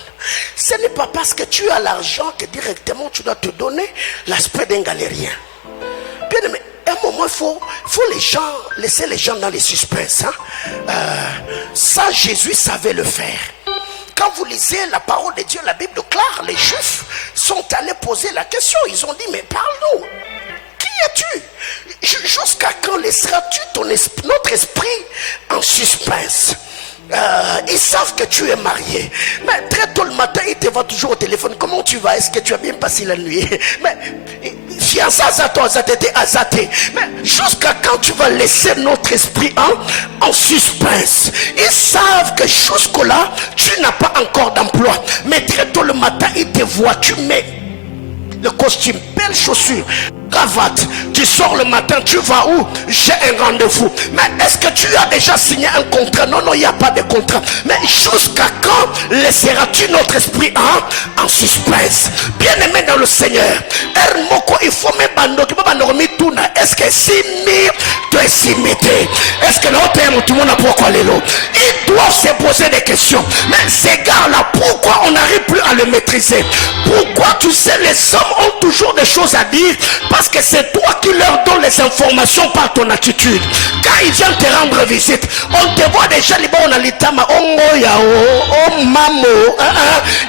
Ce n'est pas parce que tu as l'argent que directement tu dois te donner l'aspect d'un galérien. Bien aimé, à un moment, il faut laisser les gens dans les suspens. Ça, Jésus savait le faire. Quand vous lisez la parole de Dieu, la Bible déclare, les Juifs sont allés poser la question. Ils ont dit, mais parle-nous. Qui es-tu? Jusqu'à quand laisseras-tu notre esprit en suspense? Ils savent que tu es marié, mais très tôt le matin ils te voient toujours au téléphone. Comment tu vas? Est-ce que tu as bien passé la nuit? Mais fiancé Azato Azatete Azate. Mais jusqu'à quand tu vas laisser notre esprit en suspense? Ils savent que jusque-là, tu n'as pas encore d'emploi. Mais très tôt le matin, ils te voient, tu mets le costume, belles chaussures, cravate, tu sors le matin, tu vas où? J'ai un rendez-vous. Mais est-ce que tu as déjà signé un contrat? Non, il n'y a pas de contrat. Mais jusqu'à quand laisseras-tu notre esprit en suspense? Bien aimé dans le Seigneur, il faut me bandouki, est-ce que si tu es simité? Est-ce que l'autre tout le monde a pourquoi les lots? Ils doivent se poser des questions. Mais ces gars-là, pourquoi on n'arrive plus à le maîtriser? Pourquoi, tu sais, les hommes ont toujours des choses à dire? Parce que c'est toi qui leur donnes les informations par ton attitude. Quand ils viennent te rendre visite, on te voit déjà les bons litama, oh mamo,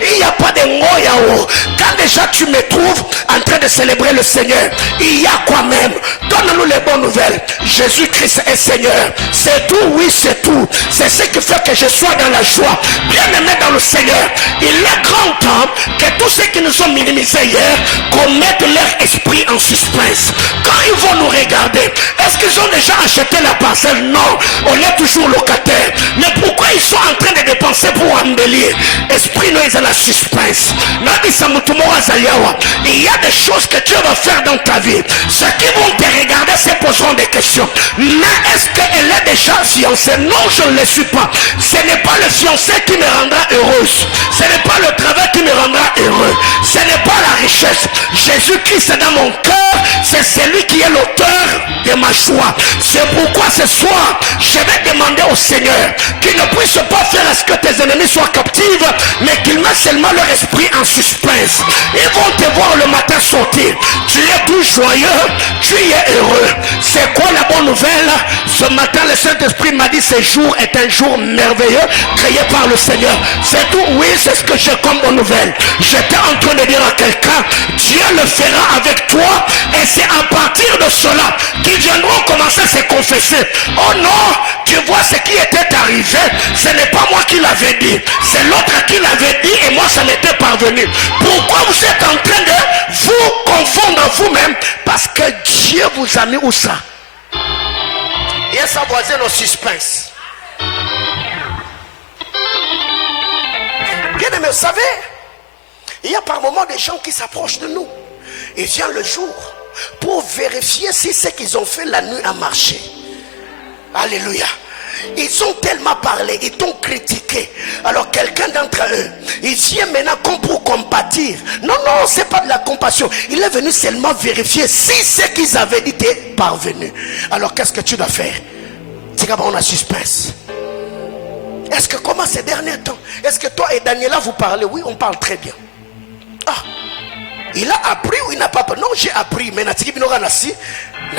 il n'y a pas de ngoyao. Quand déjà tu me trouves en train de célébrer le Seigneur, il y a quoi même? Donne-nous les bonnes nouvelles. Jésus-Christ est Seigneur. C'est tout, oui, c'est tout. C'est ce qui fait que je sois dans la joie. Bien aimé dans le Seigneur, il est grand temps que tous ceux qui nous ont minimisés hier commettent leur esprit en suspense. Quand ils vont nous regarder, est-ce qu'ils ont déjà acheté la parcelle? Non, on est toujours locataire. Mais pourquoi ils sont en train de dépenser pour embellir? Esprit nous est la suspense. Il y a des choses que Dieu va faire dans ta vie. Ceux qui vont te regarder se poseront des questions. Mais est-ce qu'elle est déjà fiancée? Non, je ne le suis pas. Ce n'est pas le fiancé qui me rendra heureuse. Ce n'est pas le travail qui me rendra heureux. Ce n'est pas la richesse. Jésus-Christ est dans mon cœur. C'est celui qui est l'auteur de ma joie. C'est pourquoi ce soir, je vais demander au Seigneur qu'il ne puisse pas faire à ce que tes ennemis soient captifs, mais qu'il mette seulement leur esprit en suspense. Ils vont te voir le matin sortir. Tu es tout joyeux, tu es heureux. C'est quoi la bonne nouvelle? Ce matin, le Saint-Esprit m'a dit ce jour est un jour merveilleux créé par le Seigneur. C'est tout, oui, c'est ce que j'ai comme bonne nouvelle. J'étais en train de dire à quelqu'un, Dieu le fera avec toi, et c'est à partir de cela qu'ils viendront commencer à se confesser. Oh non, tu vois ce qui était arrivé, ce n'est pas moi qui l'avais dit, c'est l'autre qui l'avait dit et moi ça m'était parvenu. Pourquoi vous êtes en train de vous confondre vous-même? Parce que Dieu vous a mis où ça? Et ça voisin au suspense. Bien aimé, vous savez, il y a par moments des gens qui s'approchent de nous. Et vient le jour pour vérifier si ce qu'ils ont fait la nuit a marché. Alléluia. Ils ont tellement parlé, ils t'ont critiqué. Alors quelqu'un d'entre eux, il vient maintenant comme pour compatir. Non, non, c'est pas de la compassion. Il est venu seulement vérifier si ce qu'ils avaient dit était parvenu. Alors qu'est-ce que tu dois faire? C'est comme on a suspense. Est-ce que comment ces derniers temps? Est-ce que toi et Daniela vous parlez? Oui, on parle très bien. Ah, il a appris ou il n'a pas appris? Non, j'ai appris. Mais la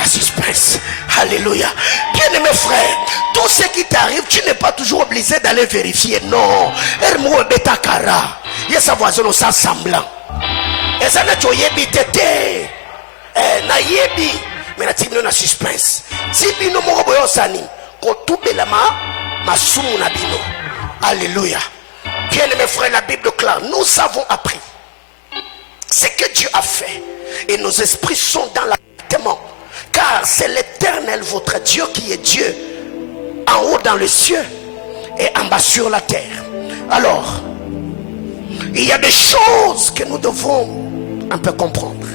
suspense. Alléluia. Bien aimé frère, tout ce qui t'arrive, tu n'es pas toujours obligé d'aller vérifier. Non. Ermo betakara. Il y a sa voisine au semblant. Et ça n'a pas été. Na yebi. Mais na suspense. Si bino mo boyo sani, ko tout belama masumu na bino. Alléluia. Bien aimé frère, la Bible claire, nous avons appris ce que Dieu a fait. Et nos esprits sont dans l'abattement. Car c'est l'Éternel, votre Dieu, qui est Dieu en haut dans les cieux et en bas sur la terre. Alors, il y a des choses que nous devons un peu comprendre.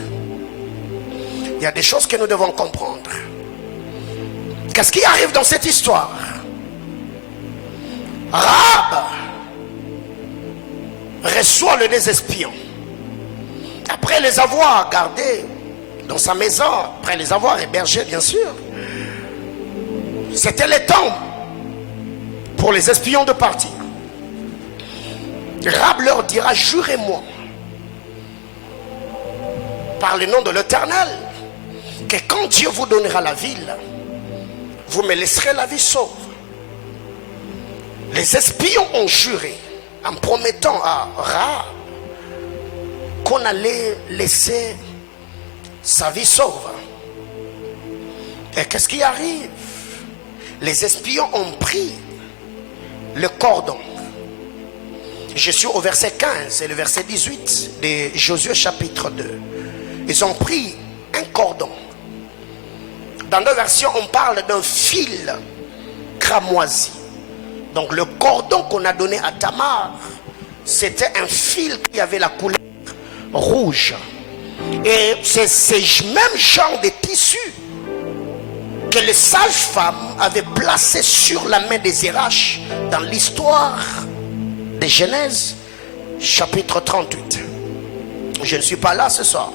Il y a des choses que nous devons comprendre. Qu'est-ce qui arrive dans cette histoire? Rahab reçoit le des espions. Après les avoir gardés dans sa maison, après les avoir hébergés, bien sûr, c'était le temps pour les espions de partir. Rahab leur dira, jurez-moi par le nom de l'Éternel que quand Dieu vous donnera la ville, vous me laisserez la vie sauve. Les espions ont juré en promettant à Rahab qu'on allait laisser sa vie sauve. Et qu'est-ce qui arrive? Les espions ont pris le cordon. Je suis au verset 15 et le verset 18 de Josué chapitre 2. Ils ont pris un cordon. Dans deux versions, on parle d'un fil cramoisi. Donc le cordon qu'on a donné à Tamar, c'était un fil qui avait la couleur rouge. Et c'est ce même genre de tissu que les sages-femmes avaient placé sur la main des Zéraches dans l'histoire de Genèse, chapitre 38. Je ne suis pas là ce soir.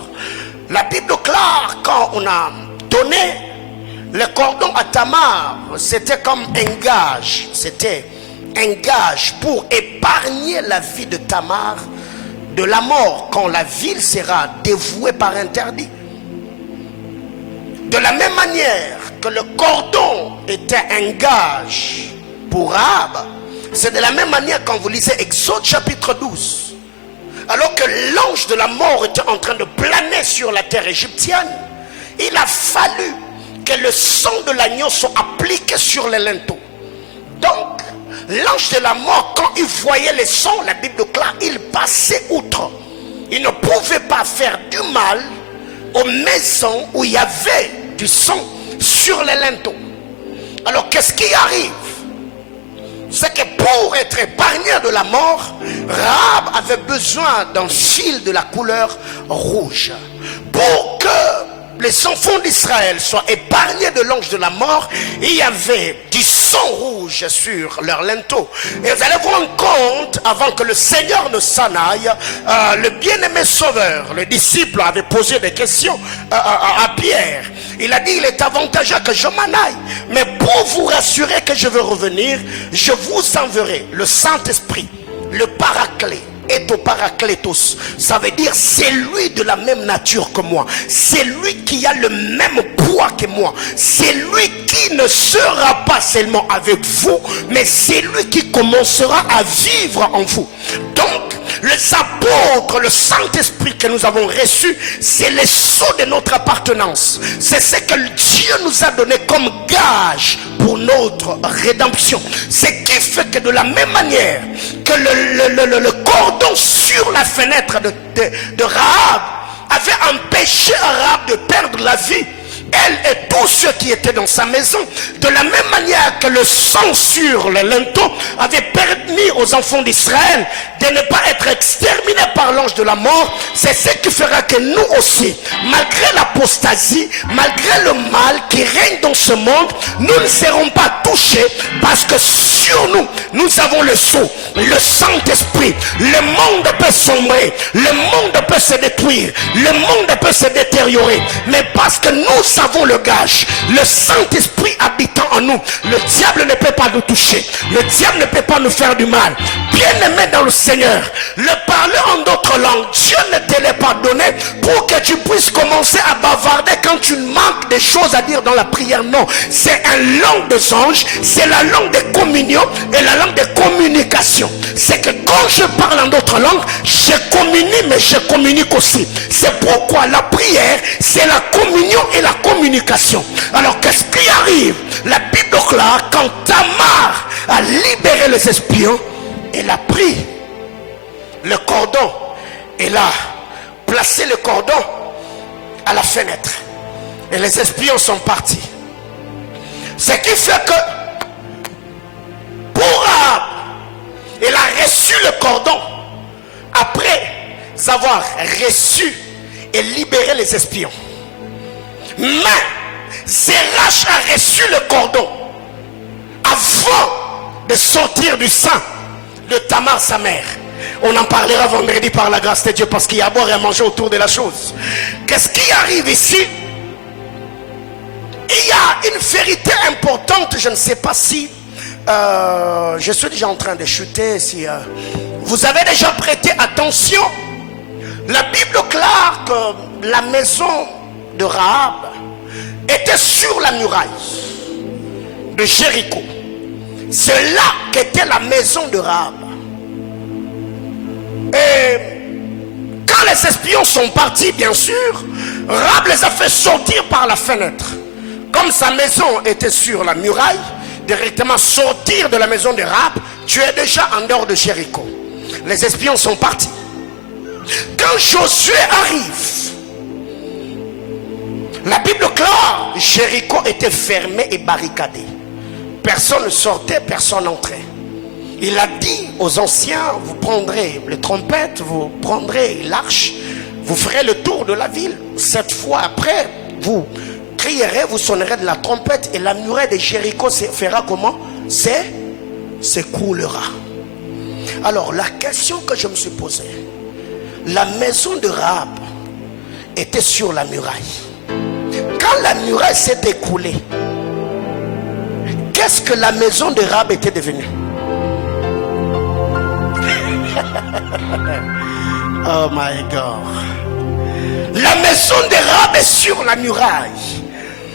La Bible déclare, quand on a donné le cordon à Tamar, c'était comme un gage. C'était un gage pour épargner la vie de Tamar de la mort quand la ville sera dévouée par interdit. De la même manière que le cordon était un gage pour Rahab, c'est de la même manière quand vous lisez Exode chapitre 12. Alors que l'ange de la mort était en train de planer sur la terre égyptienne, il a fallu que le sang de l'agneau soit appliqué sur les linteaux. Donc, l'ange de la mort, quand il voyait le sang, la Bible déclare, il passait outre. Il ne pouvait pas faire du mal aux maisons où il y avait du sang sur les linteaux. Alors, qu'est-ce qui arrive? C'est que pour être épargné de la mort, Rahab avait besoin d'un fil de la couleur rouge. Pour que les enfants d'Israël soient épargnés de l'ange de la mort, il y avait du sang rouge sur leur linteau. Et vous allez vous rendre compte, avant que le Seigneur ne s'en aille, le bien-aimé Sauveur, le disciple, avait posé des questions à Pierre. Il a dit, il est avantageux que je m'en aille, mais pour vous rassurer que je veux revenir, je vous enverrai le Saint-Esprit, le Paraclet. Et au Paraclétos, ça veut dire c'est lui de la même nature que moi, c'est lui qui a le même poids que moi, c'est lui qui ne sera pas seulement avec vous, mais c'est lui qui commencera à vivre en vous. Donc les apôtres, le Saint-Esprit que nous avons reçu, c'est le sceau de notre appartenance, c'est ce que Dieu nous a donné comme gage pour notre rédemption. Ce qui fait que de la même manière que le cordon sur la fenêtre de Rahab avait empêché Rahab de perdre la vie, elle et tous ceux qui étaient dans sa maison, de la même manière que le sang sur le linteau avait permis aux enfants d'Israël de ne pas être exterminés par l'ange de la mort, c'est ce qui fera que nous aussi, malgré l'apostasie, malgré le mal qui règne dans ce monde, nous ne serons pas touchés, parce que sur nous, nous avons le sceau, le Saint-Esprit. Le monde peut sombrer, le monde peut se détruire, le monde peut se détériorer, mais parce que nous avons le gage, le Saint-Esprit habitant en nous, le diable ne peut pas nous toucher, le diable ne peut pas nous faire du mal. Bien-aimé dans le Seigneur, le parler en d'autres langues, Dieu ne te l'a pas donné pour que tu puisses commencer à bavarder quand tu manques des choses à dire dans la prière. Non, c'est une langue des anges, c'est la langue de communion et la langue de communication. C'est que quand je parle en d'autres langues, je communie, mais je communique aussi. C'est pourquoi la prière, c'est la communion et la communication. Alors qu'est-ce qui arrive? La Bible déclare, quand Tamar a libéré les espions, elle a pris le cordon, elle a placé le cordon à la fenêtre et les espions sont partis. Ce qui fait que pour Rahab, elle a reçu le cordon après avoir reçu et libéré les espions. Mais Zérach a reçu le cordon avant de sortir du sein de Tamar, sa mère. On en parlera vendredi par la grâce de Dieu, parce qu'il y a à boire et à manger autour de la chose. Qu'est-ce qui arrive ici? Il y a une vérité importante. Je ne sais pas si je suis déjà en train de chuter, si vous avez déjà prêté attention. La Bible déclare que la maison de Rahab était sur la muraille de Jéricho. C'est là qu'était la maison de Rahab. Et quand les espions sont partis, bien sûr, Rahab les a fait sortir par la fenêtre. Comme sa maison était sur la muraille, directement sortir de la maison de Rahab, tu es déjà en dehors de Jéricho. Les espions sont partis. Quand Josué arrive, La Bible clare, Jéricho était fermé et barricadé. Personne ne sortait, personne n'entrait. Il a dit aux anciens, vous prendrez les trompettes, vous prendrez l'arche, vous ferez le tour de la ville. 7 fois après, vous crierez, vous sonnerez de la trompette et la muraille de Jéricho se fera comment? S'écroulera. Alors la question que je me suis posée, la maison de Rahab était sur la muraille. Quand la muraille s'est écroulée, qu'est-ce que la maison de Rahab était devenue? Oh my God. La maison de Rahab est sur la muraille.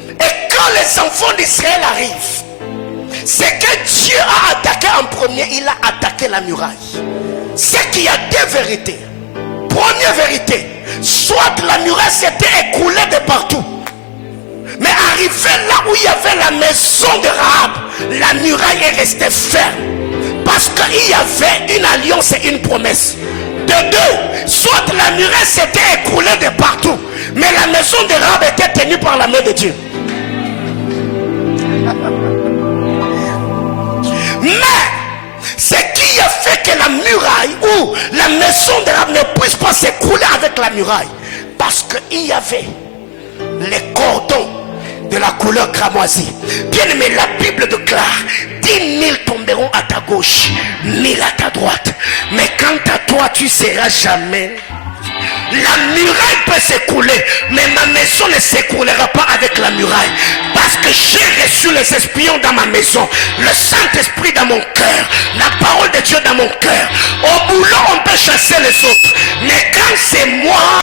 Et quand les enfants d'Israël arrivent, c'est que Dieu a attaqué en premier. Il a attaqué la muraille. C'est qu'il y a deux vérités. Première vérité, soit la muraille s'était écroulée de partout, mais arrivé là où il y avait la maison de Rahab, la muraille est restée ferme. Parce qu'il y avait une alliance et une promesse. De deux, soit la muraille s'était écroulée de partout, mais la maison de Rahab était tenue par la main de Dieu. Mais ce qui a fait que la muraille ou la maison de Rahab ne puisse pas s'écrouler avec la muraille, parce qu'il y avait les cordons de la couleur cramoisie. Bien aimé, la Bible déclare 10 000 tomberont à ta gauche, 1000 à ta droite, mais quant à toi tu seras jamais. La muraille peut s'écrouler, mais ma maison ne s'écroulera pas avec la muraille, parce que j'ai reçu les espions dans ma maison, le Saint-Esprit dans mon cœur, la parole de Dieu dans mon cœur. Au boulot on peut chasser les autres, mais quand c'est moi,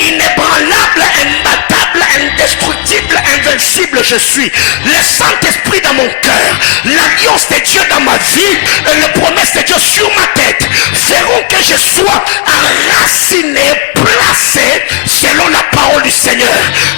inébranlable, imbattable, indestructible, invincible, je suis. Le Saint-Esprit dans mon cœur, l'alliance de Dieu dans ma vie et les promesses de Dieu sur ma tête feront que je sois enraciné, placé selon la parole du Seigneur.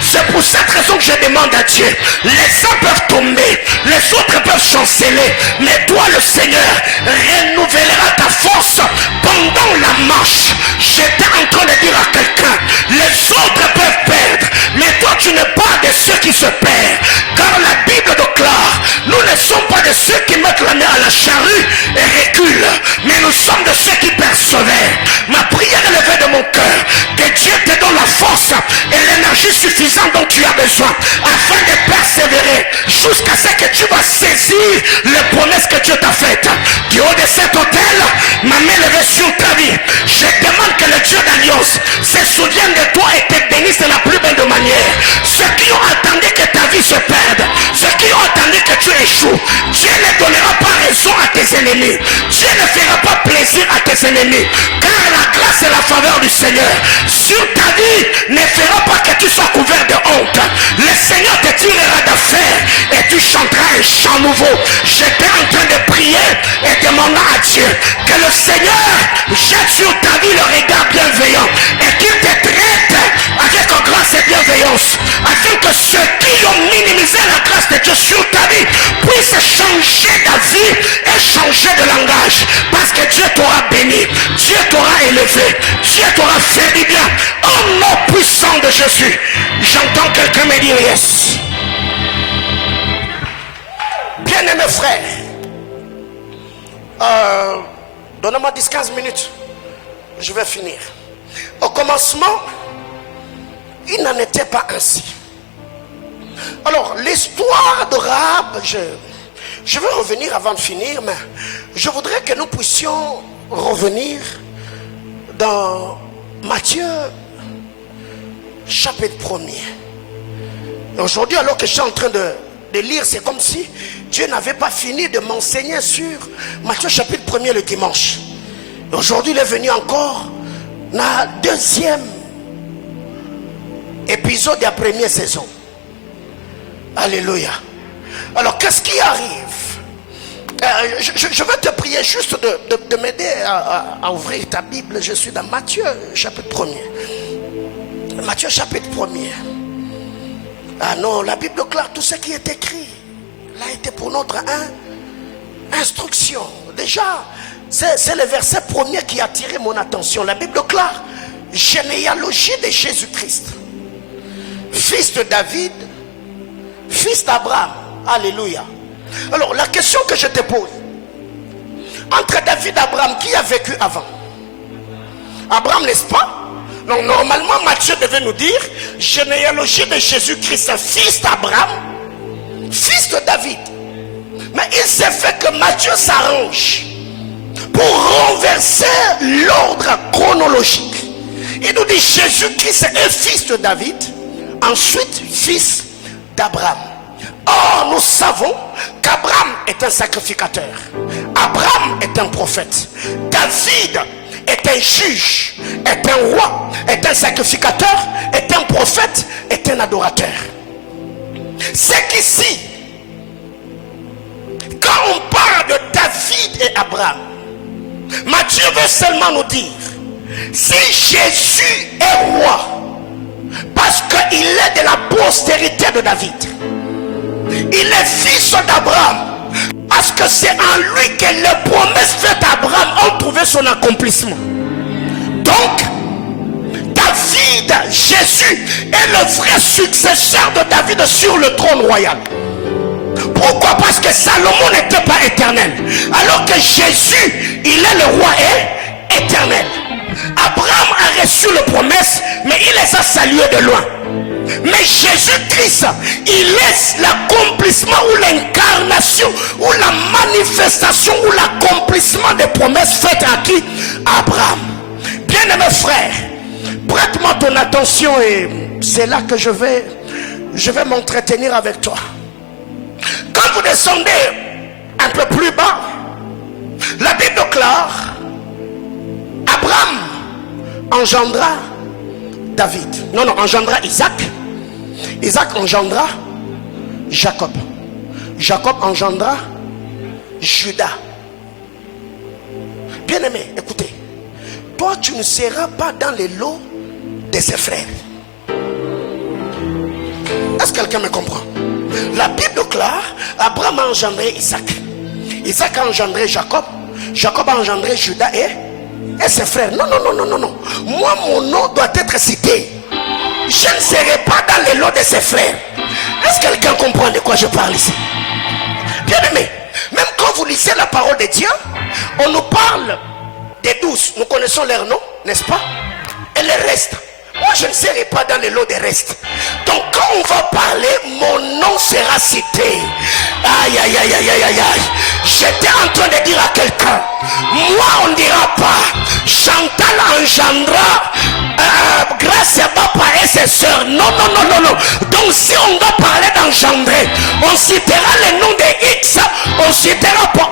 C'est pour cette raison que je demande à Dieu. Les uns peuvent tomber, les autres peuvent chanceler, mais toi le Seigneur renouvellera ta force pendant la marche. J'étais en train de dire à quelqu'un, les autres peuvent perdre, mais toi tu n'es pas de ceux qui se perdent, car la Bible déclare, nous ne sommes pas de ceux qui mettent la main à la charrue et reculent, mais nous sommes de ceux qui persévèrent. Ma prière est levée de mon cœur, que Dieu te donne la force et l'énergie suffisante dont tu as besoin afin de persévérer jusqu'à ce que tu vas saisir les promesses que Dieu t'a faites. Du haut de cet hôtel, ma main levée sur ta vie, je demande que le Dieu d'alliance se souvienne de toi et te bénisse de la plus belle de manière. Ceux qui ont attendu que ta vie se perde, ceux qui ont attendu que tu échoues, Dieu ne donnera pas raison à tes ennemis. Dieu ne fera pas plaisir à tes ennemis, car la grâce et la faveur du Seigneur sur ta vie ne fera pas que tu sois couvert de honte. Le Seigneur te tirera d'affaire et tu chanteras un chant nouveau. J'étais en train de prier et demandant à Dieu que le Seigneur jette sur ta vie le regard bienveillant et qu'il te traite avec grâce et bienveillance, afin que ceux qui ont minimisé la grâce de Dieu sur ta vie puissent changer d'avis et changer de langage, parce que Dieu t'aura béni, Dieu t'aura élevé, Dieu t'aura fait du bien. Au nom puissant de Jésus, j'entends quelqu'un me dire yes. Bien-aimés frères, donnez-moi 10-15 minutes, je vais finir. Au commencement, il n'en était pas ainsi. Alors, l'histoire de Rahab, je vais revenir avant de finir, mais je voudrais que nous puissions revenir dans Matthieu, chapitre 1er. Aujourd'hui, alors que je suis en train de lire, c'est comme si Dieu n'avait pas fini de m'enseigner sur Matthieu, chapitre 1er le dimanche. Et aujourd'hui, il est venu encore dans la deuxième épisode de la première saison. Alléluia. Alors qu'est-ce qui arrive? Je vais te prier juste de m'aider à ouvrir ta Bible. Je suis dans Matthieu chapitre 1er. Matthieu chapitre 1er. Ah non, la Bible déclare tout ce qui est écrit là été pour notre instruction. Déjà, c'est le verset premier qui a attiré mon attention. La Bible déclare généalogie de Jésus-Christ. fils de David, fils d'Abraham. Alléluia. Alors la question que je te pose, entre David et Abraham, qui a vécu avant? Abraham, n'est-ce pas? Donc normalement Matthieu devait nous dire généalogie de Jésus-Christ, fils d'Abraham, fils de David. Mais il s'est fait que Matthieu s'arrange pour renverser l'ordre chronologique. Il nous dit Jésus-Christ est fils de David, ensuite fils d'Abraham. Or nous savons qu'Abraham est un sacrificateur, Abraham est un prophète, David est un juge, est un roi, est un sacrificateur, est un prophète, est un adorateur. C'est qu'ici, quand on parle de David et Abraham, Matthieu veut seulement nous dire, si Jésus est roi, parce qu'il est de la postérité de David, il est fils d'Abraham, parce que c'est en lui que les promesses faites à Abraham ont trouvé son accomplissement. Donc, David, Jésus est le vrai successeur de David sur le trône royal. Pourquoi? Parce que Salomon n'était pas éternel, alors que Jésus, il est le roi et éternel. Abraham a reçu les promesses, mais il les a saluées de loin. Mais Jésus-Christ, il est l'accomplissement ou l'incarnation ou la manifestation ou l'accomplissement des promesses faites à qui? À Abraham. Bien-aimé frère, prête-moi ton attention et c'est là que je vais m'entretenir avec toi. Quand vous descendez un peu plus bas, la Bible déclare Abraham engendra David. Non, engendra Isaac. Isaac engendra Jacob. Jacob engendra Judas. Bien-aimé, écoutez. Toi, tu ne seras pas dans les lots de ses frères. Est-ce que quelqu'un me comprend? La Bible déclare Abraham a engendré Isaac. Isaac a engendré Jacob. Jacob a engendré Judas et ses frères. Non. Moi, mon nom doit être cité. Je ne serai pas dans les lots de ses frères. Est-ce que quelqu'un comprend de quoi je parle ici? Bien aimé, même quand vous lisez la parole de Dieu, on nous parle des 12. Nous connaissons leurs noms, n'est-ce pas? Et les restes. Moi, je ne serai pas dans les lots des restes. Donc, quand on va parler, mon nom sera cité. Aïe. J'étais en train de dire à quelqu'un, moi, on ne dira pas, Chantal engendra grâce à papa et ses soeurs. Non. Donc, si on doit parler d'engendrer, on citera le nom de X, on citera pas.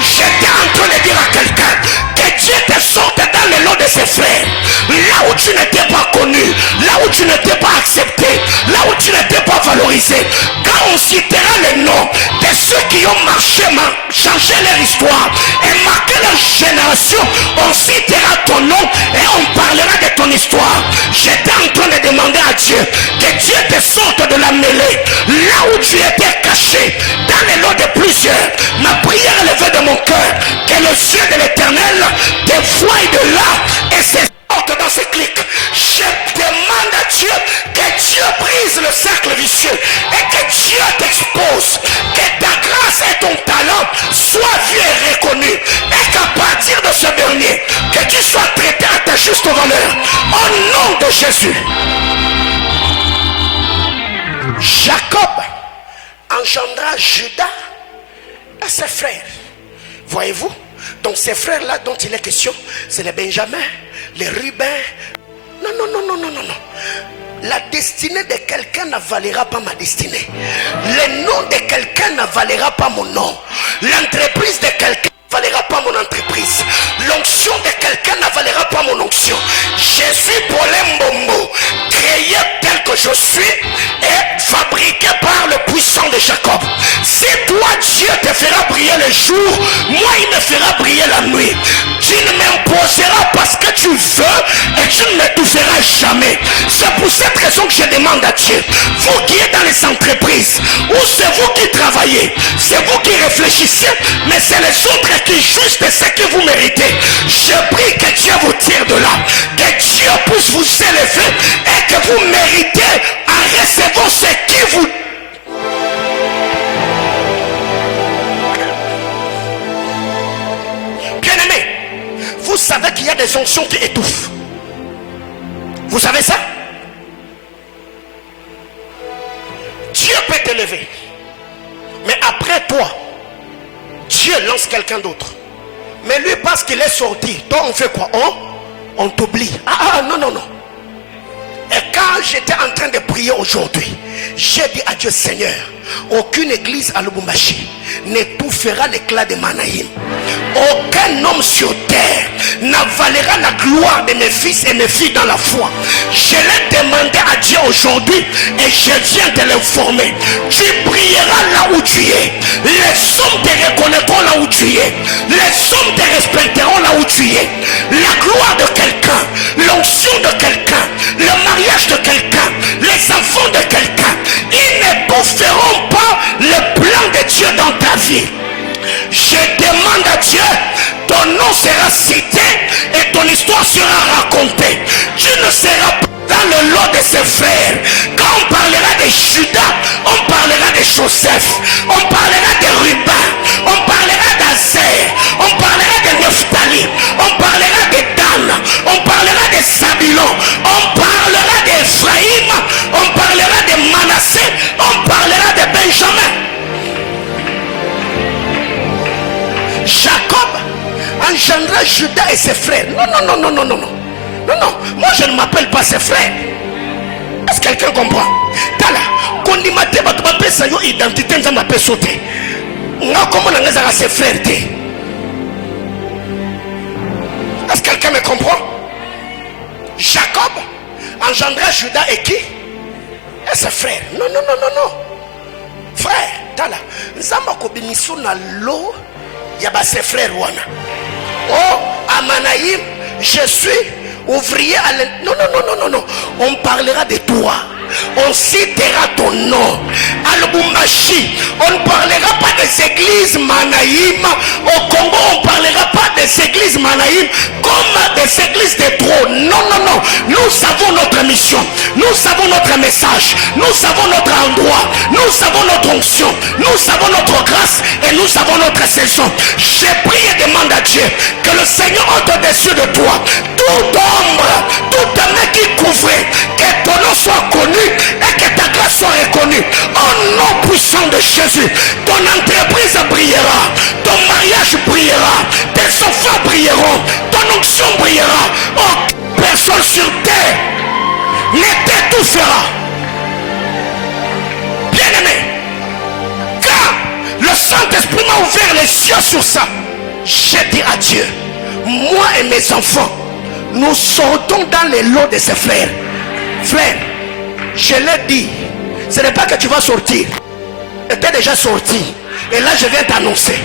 J'étais en train de dire à quelqu'un que Dieu te sorte dans le lot de ses frères, là où tu n'étais pas connu, là où tu n'étais pas accepté, là où tu n'étais pas valorisé. Quand on citera les noms de ceux qui ont marché, changé leur histoire et marqué leur génération, on citera ton nom et on parlera de ton histoire. J'étais en train de demander à Dieu que Dieu te sorte de la mêlée, là où tu étais caché, dans les lots de plusieurs. Ma prière élevée de mon cœur, que le ciel de l'éternel te voie de là et se sorte dans ces clics. Je demande à Dieu que Dieu brise le cercle vicieux et que Dieu t'expose, que ta grâce et ton talent soient vus et reconnus et qu'à partir de ce dernier, que tu sois traité à ta juste valeur. Au nom de Jésus. Jacob engendra Judas à ses frères. Voyez-vous? Donc ces frères-là dont il est question, c'est les Benjamin, les Ruben. Non. La destinée de quelqu'un ne valera pas ma destinée. Le nom de quelqu'un ne valera pas mon nom. L'entreprise de quelqu'un ne valera pas mon entreprise. L'onction de quelqu'un ne valera pas mon onction. Je suis Paulin Mbombo, créé tel que je suis et fabriqué par le puissant de Jacob. Si toi Dieu te fera briller le jour, moi il me fera briller la nuit. Tu ne m'imposeras parce que tu veux et tu ne m'étoufferas jamais. C'est pour cette raison que je demande à Dieu, vous qui êtes dans les entreprises, ou c'est vous qui travaillez, c'est vous qui réfléchissez, mais c'est les autres qui jugent de ce que vous méritez. Je prie que Dieu vous tire de là, que Dieu puisse vous élever et que vous méritez en recevant ce qui vous... Bien-aimé, vous savez qu'il y a des onctions qui étouffent. Vous savez ça? Dieu peut t'élever. Mais après toi, Dieu lance quelqu'un d'autre. Mais lui, parce qu'il est sorti, toi on fait quoi? On t'oublie. Non. Et quand j'étais en train de prier aujourd'hui, j'ai dit à Dieu, Seigneur, aucune église à Lubumbashi n'étouffera l'éclat de Manaïm. Aucun homme sur terre n'avalera la gloire de mes fils et mes filles dans la foi. Je l'ai demandé à Dieu aujourd'hui et je viens de l'informer. Tu brilleras là où tu es. Les hommes te reconnaîtront là où tu es. Les hommes te respecteront là où tu es. La gloire de quelqu'un, l'onction de quelqu'un, le mariage de quelqu'un, les enfants de quelqu'un, ils n'étoufferont pas le plan de Dieu dans ta vie. Je demande à Dieu, ton nom sera cité et ton histoire sera racontée. Tu ne seras pas dans le lot de ses frères. Quand on parlera de Judas, on parlera de Joseph, on parlera de Ruben, on parlera d'Azer, on parlera de Nephtali, on parlera de Dan, on parlera de Zabulon, on parlera d'Ephraïm, on parlera de Manassé, on parlera de Benjamin. Jacob engendra Judas et ses frères. Non, moi je ne m'appelle pas ses frères. Est-ce que quelqu'un comprend? Tala, quand il m'a dit que sa identité ne m'a pas sauté. Comment on a ses frères? Est-ce que quelqu'un me comprend? Jacob engendra Judas et qui? Et ses frères. Non. Frère, Tala, Zamba Kobiniso na lo. Il y a ses frères Wana. Oh, à Manaïm, je suis ouvrier à non. On parlera de toi. On citera ton nom. À Lubumbashi, on ne parlera pas des églises Manaïm. Au Congo, on ne parlera pas des églises Manaïm comme des églises de trop. Non. Nous avons notre mission. Nous avons notre message. Nous avons notre endroit. Nous avons notre onction. Nous avons notre grâce. Et nous avons notre saison. J'ai prié et demande à Dieu que le Seigneur ôte au-dessus de toi toute ombre, toute main qui couvrait, que ton nom soit connu et que ta grâce soit reconnue. Au nom puissant de Jésus, ton entreprise brillera, ton mariage brillera, tes enfants brilleront, ton onction brillera. Oh, personne sur terre ne t'étouffera. Bien-aimé, quand le Saint-Esprit m'a ouvert les yeux sur ça, j'ai dit à Dieu, moi et mes enfants, nous sortons dans les lots de ses frères. Frère, je l'ai dit, ce n'est pas que tu vas sortir. Tu es déjà sorti. Et là, je viens t'annoncer.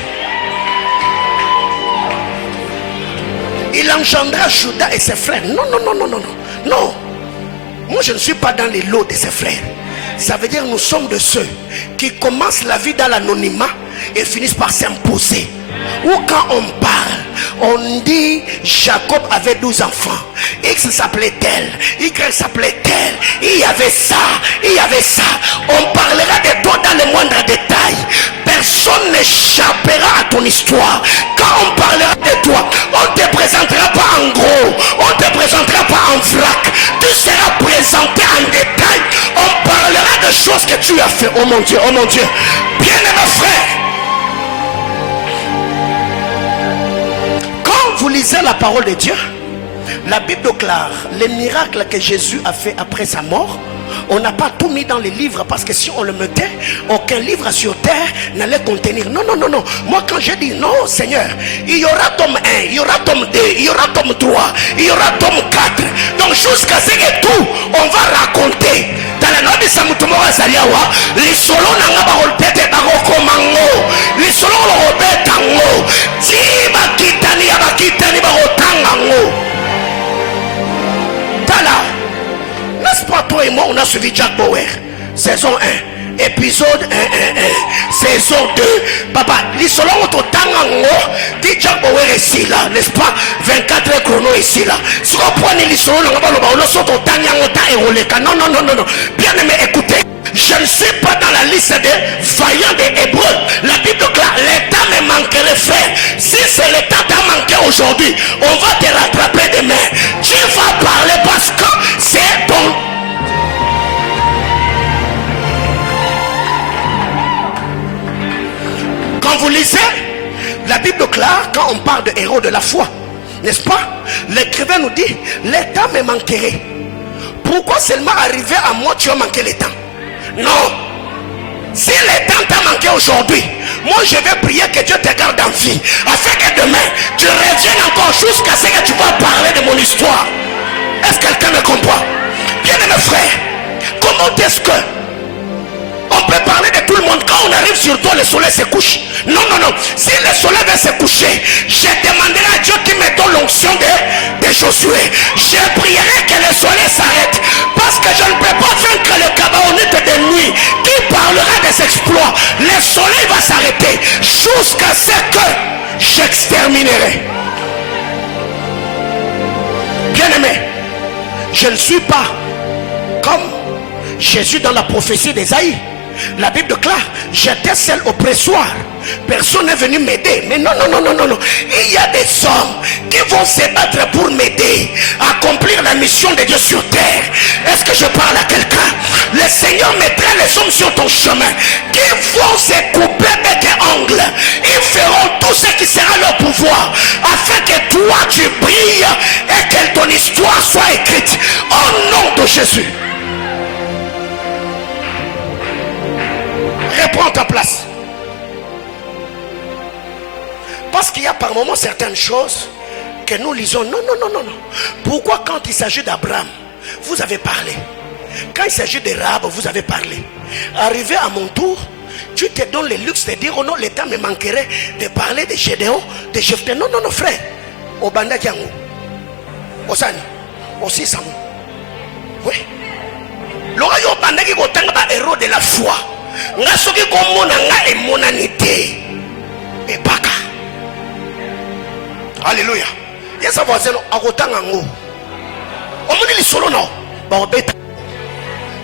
Il engendra Judas et ses frères. Non. Moi, je ne suis pas dans les lots de ses frères. Ça veut dire nous sommes de ceux qui commencent la vie dans l'anonymat et finissent par s'imposer. Ou quand on parle, on dit Jacob avait 12 enfants, X s'appelait tel, Y s'appelait tel, il y avait ça. On parlera de toi dans les moindres détails. Personne n'échappera à ton histoire. Quand on parlera de toi, on ne te présentera pas en gros, on ne te présentera pas en vrac. Tu seras présenté en détail. On parlera de choses que tu as fait. Oh mon Dieu, bien-aimé frère, vous lisez la parole de Dieu, la Bible déclare les miracles que Jésus a fait après sa mort. On n'a pas tout mis dans les livres parce que si on le mettait, aucun livre sur terre n'allait contenir. Non. Moi quand j'ai dit non Seigneur, il y aura tome 1, il y aura tome 2, il y aura tome 3, il y aura tome 4. Donc jusqu'à ce que tout, on va raconter. Dans la note de Samutumora Zaliawa, les solos n'ont pas répété barokomango, les solos l'ont répété tango, si bakitani barotangango. Tala. N'est-ce pas toi et moi on a suivi Jack Bauer saison 1 Épisode 1, saison 2. Papa, l'isolo ototangango, dit Jack Bower ici là, n'est-ce pas? 24 chrono ici là. Si on prend l'isolo, on va le ototangango ta eroleka. Non, non, non, non, non. Bien aimé, écoutez. Je ne suis pas dans la liste des vaillants des Hébreux. La Bible déclare, l'état me manquerait, frère. Si c'est l'état t'a manqué aujourd'hui, on va te rattraper demain. Tu vas parler parce que c'est ton... Quand vous lisez, la Bible déclare, quand on parle de héros de la foi, n'est-ce pas? L'écrivain nous dit, l'état me manquerait. Pourquoi seulement arriver à moi, tu as manqué l'état? Non. Si le temps t'a manqué aujourd'hui, moi je vais prier que Dieu te garde en vie, afin que demain tu reviennes encore jusqu'à ce que tu vas parler de mon histoire. Est-ce que quelqu'un me comprend? Bien aimé frère, comment est-ce que on peut parler de tout le monde? Quand on arrive sur toi, le soleil se couche. Non, non, non. Si le soleil va se coucher, je demanderai à Dieu qui me donne l'onction de Josué. Je prierai que le soleil s'arrête. Parce que je ne peux pas vaincre le Cabaonite de nuit qui parlera des exploits. Le soleil va s'arrêter jusqu'à ce que j'exterminerai. Bien aimé, je ne suis pas comme Jésus dans la prophétie d'Ésaïe. La Bible déclare, j'étais seul au pressoir. Personne n'est venu m'aider. Mais non, non, non, non, non, non. Il y a des hommes qui vont se battre pour m'aider à accomplir la mission de Dieu sur terre. Est-ce que je parle à quelqu'un? Le Seigneur mettra les hommes sur ton chemin qui vont se couper bec et ongles. Ils feront tout ce qui sera leur pouvoir afin que toi tu brilles et que ton histoire soit écrite au nom de Jésus. Reprends ta place. Parce qu'il y a par moments certaines choses que nous lisons. Non, non, non, non, non. Pourquoi quand il s'agit d'Abraham, vous avez parlé? Quand il s'agit de Rahab, vous avez parlé. Arrivé à mon tour, tu te donnes le luxe de dire, oh non, le temps me manquerait de parler de Gédéon, de Jephthé. Non, non, non, frère. Au Banda Kiango, au Sani, au Sissamou. Oui. L'oreille au Banda qui est héros de la foi. Nga soki komona nga emonanité ebaka. Alléluia. Yesa voisino akotanga ngo. Omoni lisolo no ba obeta.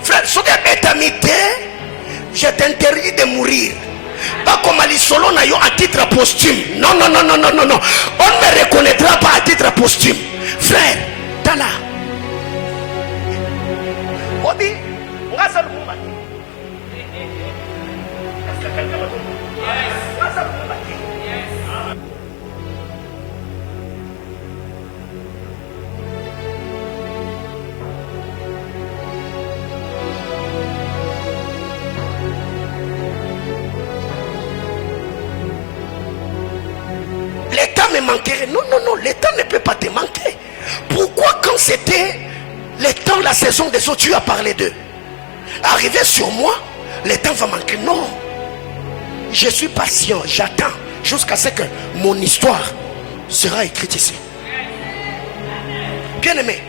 Frère, soki betamité, je t'interdis de mourir. Pas comme lisolo na yo à titre posthume. Non, non, non, non, non, non, non. On ne me reconnaîtra pas à titre posthume. Frère, tala. Obi, nga salu mumba. L'état me manquerait. Non, non, non, l'état ne peut pas te manquer. Pourquoi quand c'était le temps, la saison des eaux, tu as parlé d'eux? Arrivé sur moi, le temps va manquer. Non. Je suis patient, j'attends jusqu'à ce que mon histoire sera écrite ici. Bien aimé,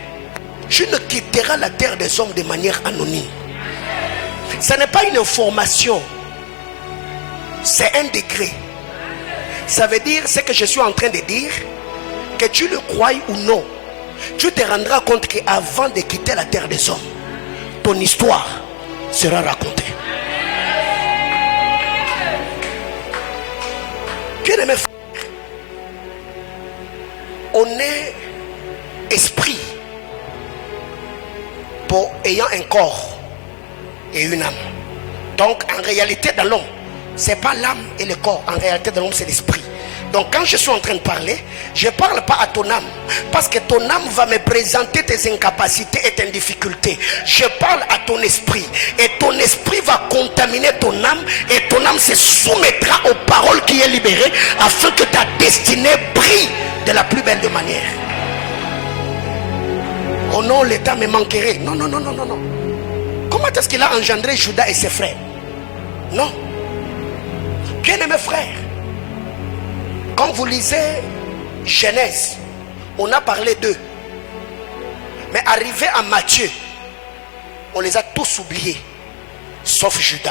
tu ne quitteras la terre des hommes de manière anonyme. Ce n'est pas une information, c'est un décret. Ça veut dire ce que je suis en train de dire, que tu le crois ou non, tu te rendras compte qu'avant de quitter la terre des hommes, ton histoire sera racontée. Bien aimé frère, on est esprit pour ayant un corps et une âme. Donc en réalité dans l'homme, c'est pas l'âme et le corps. En réalité dans l'homme c'est l'esprit. Donc quand je suis en train de parler, je ne parle pas à ton âme, parce que ton âme va me présenter tes incapacités et tes difficultés. Je parle à ton esprit, et ton esprit va contaminer ton âme, et ton âme se soumettra aux paroles qui est libérée, afin que ta destinée brille de la plus belle de manière. Oh non, l'état me manquerait. Non, non, non, non, non, non. Comment est-ce qu'il a engendré Judas et ses frères? Non. Bien aimé frère, quand vous lisez Genèse, on a parlé d'eux. Mais arrivé à Matthieu, on les a tous oubliés, sauf Judas.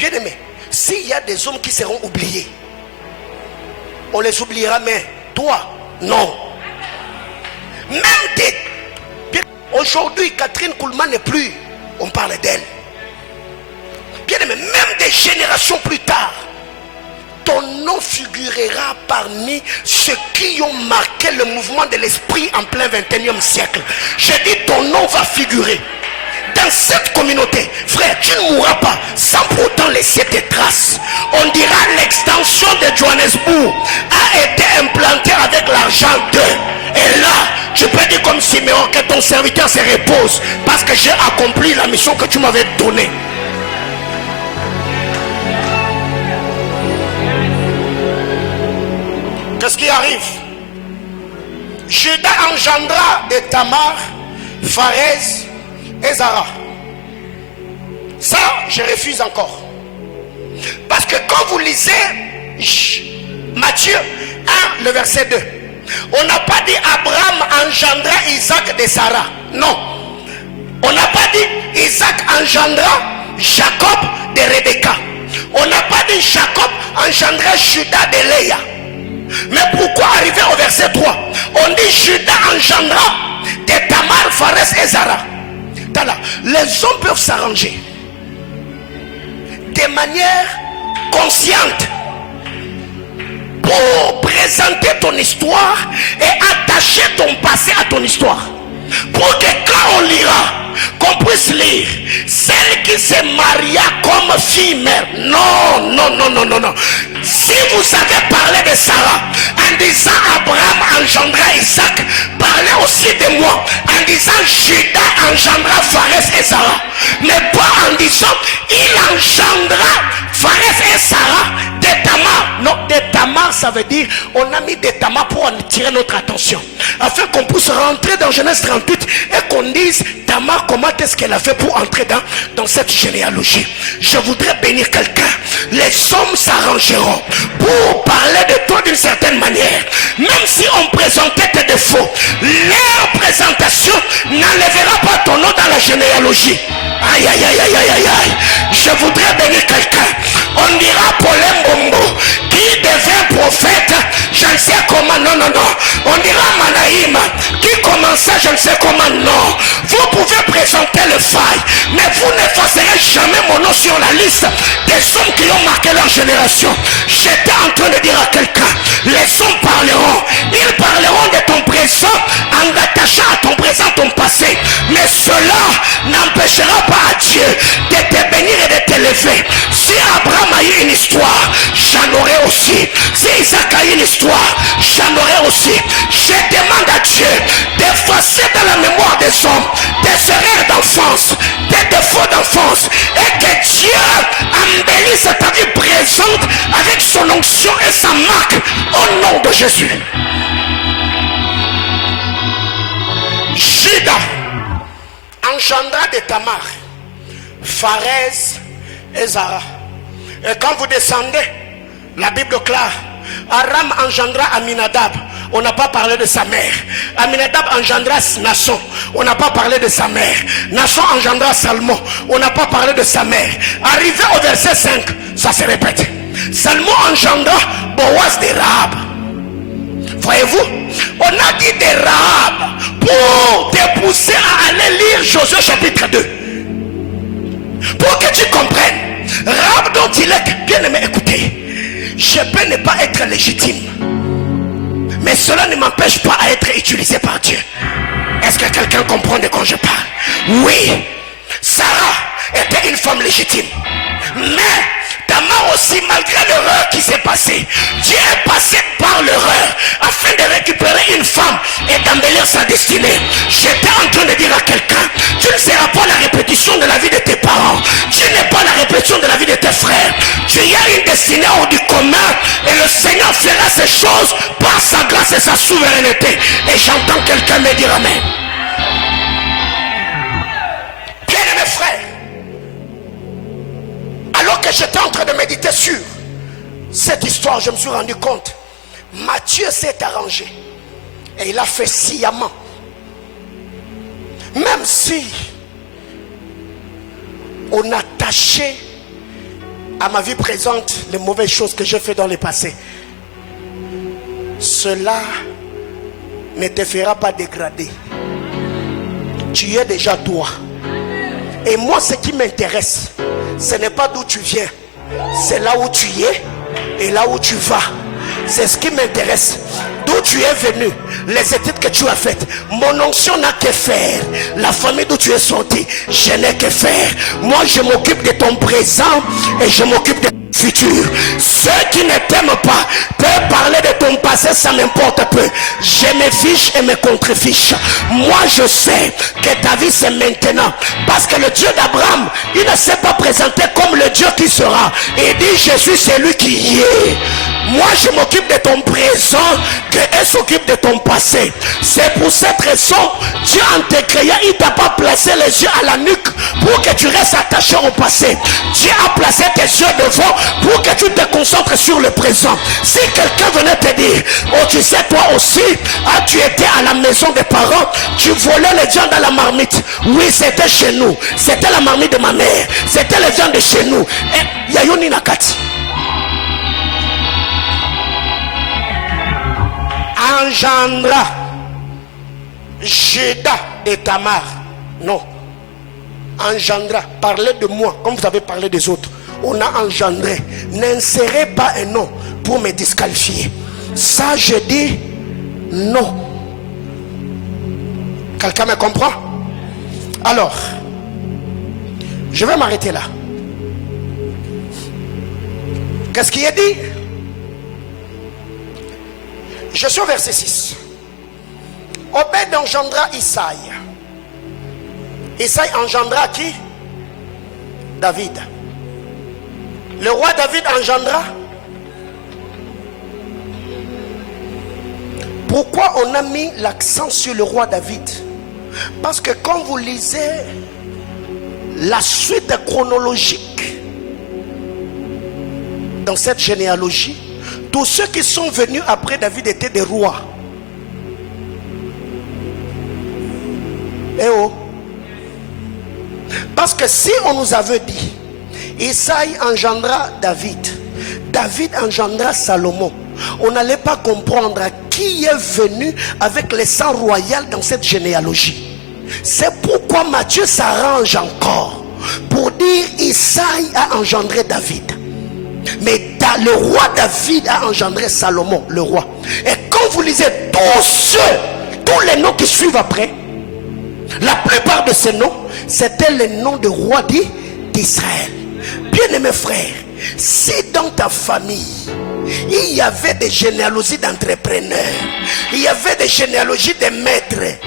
Bien aimé, s'il y a des hommes qui seront oubliés, on les oubliera, mais toi, non. Même des... Aujourd'hui, Catherine Kuhlman n'est plus, on parle d'elle. Bien aimé, même des générations plus tard, ton nom figurera parmi ceux qui ont marqué le mouvement de l'esprit en plein 21e siècle. Je dis, ton nom va figurer dans cette communauté. Frère, tu ne mourras pas sans pourtant laisser tes traces. On dira l'extension de Johannesburg a été implantée avec l'argent d'eux. Et là, tu peux dire comme Siméon que ton serviteur se repose parce que j'ai accompli la mission que tu m'avais donnée. Qu'est-ce qui arrive? Judas engendra de Tamar, Pharez et Zara. Ça, je refuse encore. Parce que quand vous lisez Matthieu 1, le verset 2, on n'a pas dit Abraham engendra Isaac de Sarah. Non. On n'a pas dit Isaac engendra Jacob de Rebecca. On n'a pas dit Jacob engendra Judas de Léa. Mais pourquoi arriver au verset 3? On dit Judas engendra de Tamar, Pharez et Zara. Les hommes peuvent s'arranger de manière consciente pour présenter ton histoire et attacher ton passé à ton histoire. Pour que quand on lira, qu'on puisse lire celle qui se maria comme fille-mère. Non, non, non, non, non, non. Si vous avez parlé de Sarah en disant Abraham engendra Isaac, parlez aussi de moi en disant Judas engendra Pharez et Sarah. Mais pas en disant il engendra Pharez et Sarah de Tamar. Non, de Tamar, ça veut dire on a mis de Tamar pour attirer notre attention, afin qu'on puisse rentrer dans Genèse 38 et qu'on dise Tamar, comment est-ce qu'elle a fait pour entrer dans cette généalogie. Je voudrais bénir quelqu'un. Les hommes s'arrangeront pour parler de toi d'une certaine manière. Même si on présentait tes défauts, leur présentation n'enlèvera pas ton nom dans la généalogie. Aïe, aïe, aïe, aïe, aïe, aïe. Je voudrais bénir quelqu'un. On dira Paulin Bombo qui devient prophète, je ne sais comment, non, non, non. On dira Manaïm qui commença, je ne sais comment, non. Vous pouvez présenter le faille, mais vous n'effacerez jamais mon nom sur la liste des hommes qui ont marqué leur génération. J'étais en train de dire à quelqu'un, les hommes parleront, ils parleront de ton présent en attachant à ton présent ton passé, mais cela n'empêchera pas à Dieu de te bénir et de t'élever. Si Abraham a eu une histoire, j'en aurai aussi. Si Isaac a eu une histoire, j'en aurai aussi. Je demande à Dieu d'effacer dans la mémoire des hommes des erreurs d'enfance, des défauts d'enfance, et que Dieu embellisse ta vie présente avec son onction et sa marque au nom de Jésus. Judas engendra de Tamar, Pharez et Zara. Et quand vous descendez, la Bible clare, Aram engendra Aminadab. On n'a pas parlé de sa mère. Aminadab engendra Nasson. On n'a pas parlé de sa mère. Nasson engendra Salmon. On n'a pas parlé de sa mère. Arrivé au verset 5, ça se répète. Salmon engendra Boaz de Rahab. Voyez-vous, on a dit de Rahab pour te pousser à aller lire Josué chapitre 2. Pour que tu comprennes, Rahab dont il est, bien aimé, écoutez, je peux ne pas être légitime, mais cela ne m'empêche pas à être utilisé par Dieu. Est-ce que quelqu'un comprend de quoi je parle? Oui, Sarah était une femme légitime, mais Tamar aussi, malgré l'erreur qui s'est passée, Dieu est passé par l'erreur afin de récupérer une femme et d'embellir sa destinée. J'étais en train de dire à quelqu'un, tu ne seras pas la répétition de la vie de tes parents, tu n'es pas la répétition de la vie de tes frères. Tu as une destinée hors du commun et le Seigneur fera ces choses par sa grâce et sa souveraineté. Et j'entends quelqu'un me dire amen. Bien-aimés frères, alors que j'étais en train de méditer sur cette histoire, je me suis rendu compte, Matthieu s'est arrangé et il a fait sciemment. Même si on attachait à ma vie présente les mauvaises choses que j'ai fait dans le passé, cela ne te fera pas dégrader. Tu es déjà toi. Et moi, ce qui m'intéresse, ce n'est pas d'où tu viens, c'est là où tu es et là où tu vas. C'est ce qui m'intéresse. D'où tu es venu, les études que tu as faites. Mon onction n'a que faire. La famille d'où tu es sorti, je n'ai que faire. Moi, je m'occupe de ton présent et je m'occupe de ton futur. Ceux qui ne t'aiment pas peuvent parler de ton passé, ça m'importe peu. Je me fiche et me contrefiche. Moi, je sais que ta vie c'est maintenant. Parce que le Dieu d'Abraham, il ne s'est pas présenté comme le Dieu qui sera. Il dit, je suis celui qui est. Moi, je m'occupe de ton présent, qu'elle s'occupe de ton passé. C'est pour cette raison, Dieu en te créant, il t'a pas placé les yeux à la nuque pour que tu restes attaché au passé. Dieu a placé tes yeux devant pour que tu te concentres sur le présent. Si quelqu'un venait te dire, oh tu sais toi aussi, ah, tu étais à la maison des parents, tu volais les viandes dans la marmite. Oui, c'était chez nous. C'était la marmite de ma mère. C'était les viandes de chez nous. Et Yayoni Nakati. Engendra Judas et Tamar. Non. Engendra. Parlez de moi comme vous avez parlé des autres. On a engendré. N'insérez pas un nom pour me disqualifier. Ça, je dis non. Quelqu'un me comprend? Alors, je vais m'arrêter là. Qu'est-ce qui est dit? Je suis au verset 6. Obed engendra Isaïe. Isaïe engendra qui? David. Le roi David engendra. Pourquoi on a mis l'accent sur le roi David? Parce que quand vous lisez la suite chronologique dans cette généalogie, tous ceux qui sont venus après David étaient des rois. Eh oh. Parce que si on nous avait dit Isaïe engendra David, David engendra Salomon, on n'allait pas comprendre qui est venu avec le sang royal dans cette généalogie. C'est pourquoi Matthieu s'arrange encore pour dire Isaïe a engendré David. Mais le roi David a engendré Salomon, le roi. Et quand vous lisez tous les noms qui suivent après, la plupart de ces noms, c'était les noms de rois d'Israël. Bien-aimés frères, si dans ta famille, il y avait des généalogies d'entrepreneurs, il y avait des généalogies de maîtres,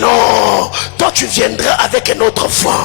non, toi tu viendras avec un autre vent.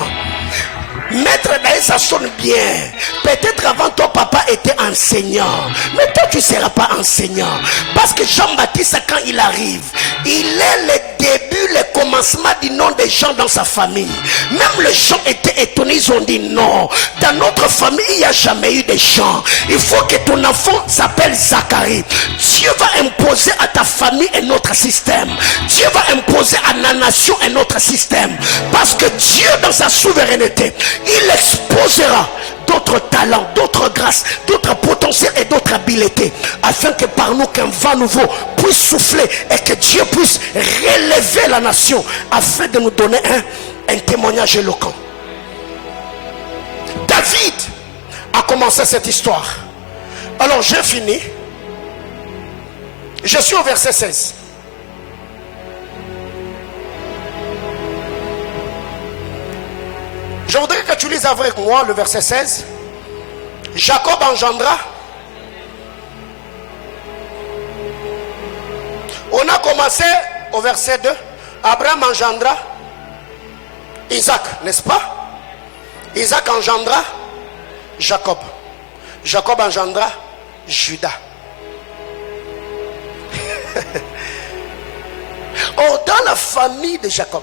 Maître d'ailleurs, ça sonne bien. Peut-être avant ton papa était enseignant, mais toi tu ne seras pas enseignant. Parce que Jean-Baptiste, quand il arrive, il est le début, le commencement du nom des gens dans sa famille. Même les gens étaient étonnés, ils ont dit non, dans notre famille il n'y a jamais eu de gens. Il faut que ton enfant s'appelle Zacharie. Dieu va imposer à ta famille un autre système. Dieu va imposer à la nation un autre système. Parce que Dieu dans sa souveraineté, il exposera d'autres talents, d'autres grâces, d'autres potentiels et d'autres habiletés, afin que par nous qu'un vent nouveau puisse souffler et que Dieu puisse relever la nation, afin de nous donner un témoignage éloquent. David a commencé cette histoire. Alors j'ai fini. Je suis au verset 16. Je voudrais que tu lises avec moi le verset 16. Jacob engendra. On a commencé au verset 2. Abraham engendra Isaac, n'est-ce pas? Isaac engendra Jacob. Jacob engendra Judas. Or, dans la famille de Jacob,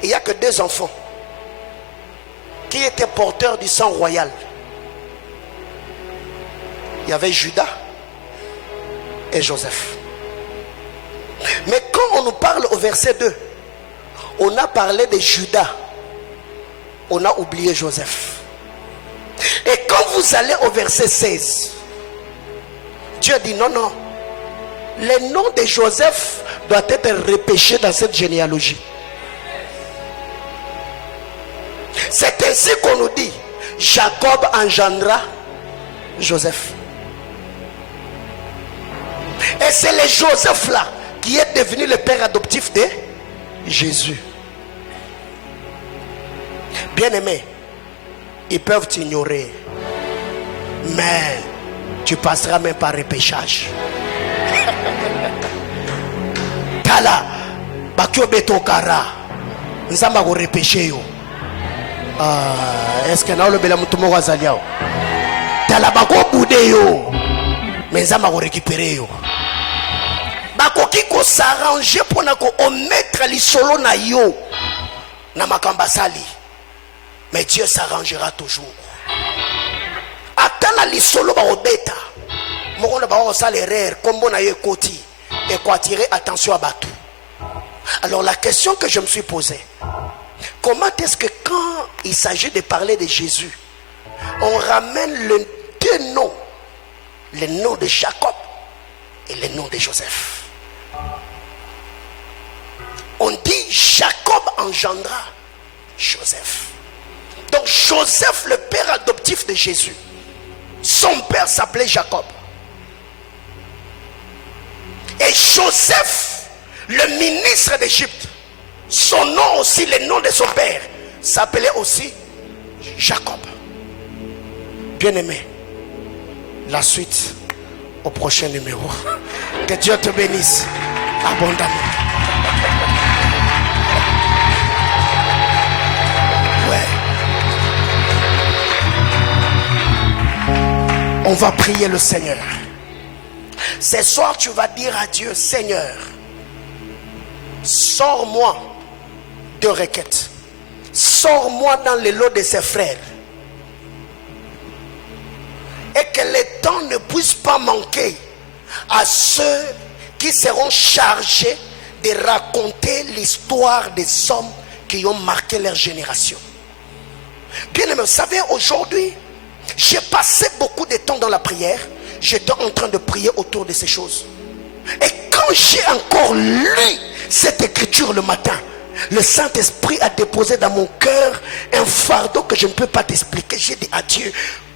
il n'y a que 2 enfants qui étaient porteurs du sang royal. Il y avait Judas et Joseph. Mais quand on nous parle au verset 2, on a parlé de Judas, on a oublié Joseph. Et quand vous allez au verset 16, Dieu dit non, non. Le nom de Joseph doit être repêché dans cette généalogie. C'est ainsi qu'on nous dit, Jacob engendra Joseph. Et c'est le Joseph là qui est devenu le père adoptif de Jésus. Bien-aimé, ils peuvent t'ignorer, mais tu passeras même par repêchage. Tala, bakyo betokara, nzamba go repêcher yo. Est-ce que na le bela mutumo wa zaliao? Tala bako boudé yo, mais nzamba go récupérer yo. Bakoki ko s'arranger pour na ko mettre li solo na yo na makambasali. Mais Dieu s'arrangera toujours. Attends la li solo ba obeta. Moko na ba o sala erreur kombo na yo koti et quoi attirer attention à Batou. Alors la question que je me suis posée, comment est-ce que quand il s'agit de parler de Jésus, on ramène les deux noms, le nom de Jacob et le nom de Joseph? On dit Jacob engendra Joseph. Donc Joseph, le père adoptif de Jésus, son père s'appelait Jacob. Et Joseph, le ministre d'Égypte, son nom aussi, le nom de son père, s'appelait aussi Jacob. Bien-aimé, la suite au prochain numéro. Que Dieu te bénisse abondamment. On va prier le Seigneur. Ce soir, tu vas dire à Dieu, Seigneur, sors-moi de requêtes. Sors-moi dans les lots de ses frères. Et que le temps ne puisse pas manquer à ceux qui seront chargés de raconter l'histoire des hommes qui ont marqué leur génération. Bien aimé, vous savez, aujourd'hui, j'ai passé beaucoup de temps dans la prière. J'étais en train de prier autour de ces choses. Et quand j'ai encore lu cette écriture le matin, le Saint-Esprit a déposé dans mon cœur un fardeau que je ne peux pas t'expliquer. J'ai dit à Dieu,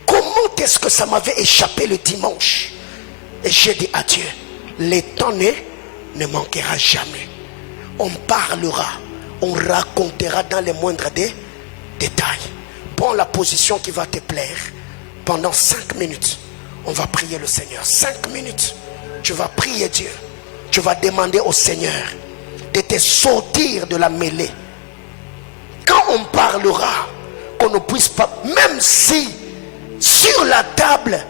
comment est-ce que ça m'avait échappé le dimanche? Et j'ai dit à Dieu, le temps ne manquera jamais. On parlera, on racontera dans les moindres détails. Prends la position qui va te plaire. Pendant 5 minutes, on va prier le Seigneur. 5 minutes, tu vas prier Dieu. Tu vas demander au Seigneur de te sortir de la mêlée. Quand on parlera, qu'on ne puisse pas, même si sur la table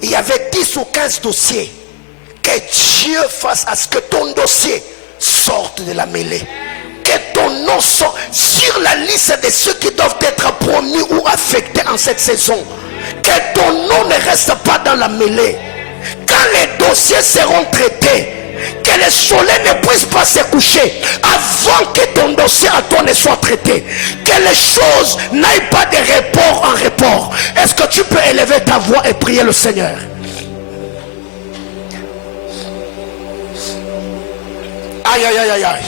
il y avait 10 ou 15 dossiers, que Dieu fasse à ce que ton dossier sorte de la mêlée. Que ton nom sorte sur la liste de ceux qui doivent être promus ou affectés en cette saison. Que ton nom ne reste pas dans la mêlée. Quand les dossiers seront traités, que le soleil ne puisse pas se coucher avant que ton dossier à toi ne soit traité. Que les choses n'aillent pas de report en report. Est-ce que tu peux élever ta voix et prier le Seigneur? Aïe aïe aïe aïe aïe.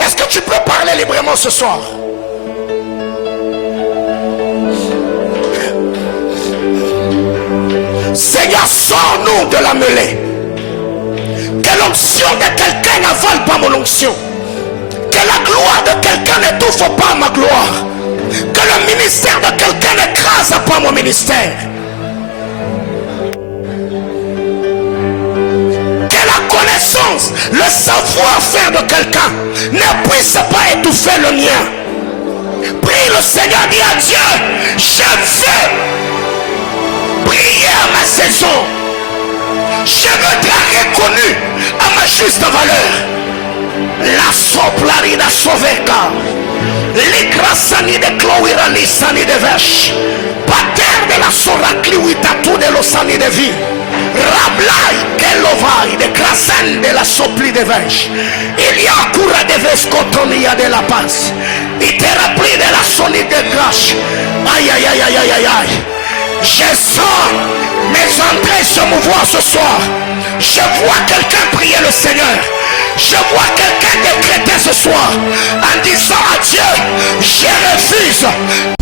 Est-ce que tu peux parler librement ce soir? Seigneur, sors-nous de la mêlée. Que l'onction de quelqu'un n'avale pas mon onction. Que la gloire de quelqu'un n'étouffe pas ma gloire. Que le ministère de quelqu'un n'écrase pas mon ministère. Que la connaissance, le savoir-faire de quelqu'un ne puisse pas étouffer le mien. Prie le Seigneur, dis à Dieu, je veux briller à ma saison. Je veux être reconnu à ma juste valeur. La soplarina soveka, l'ikrasani de cloira lisani de vesh, pater de la soracli witatu de losani de vie, rablai kelovai de krasen de la sopli de vesh. Il y a coura de la paz. Il te remplit de la solide de grâce. Aïe, aïe, aïe, aïe, aïe, aïe, aïe. Je sens mes entrées se mouvoir ce soir. Je vois quelqu'un prier le Seigneur. Je vois quelqu'un décréter ce soir en disant à Dieu, je refuse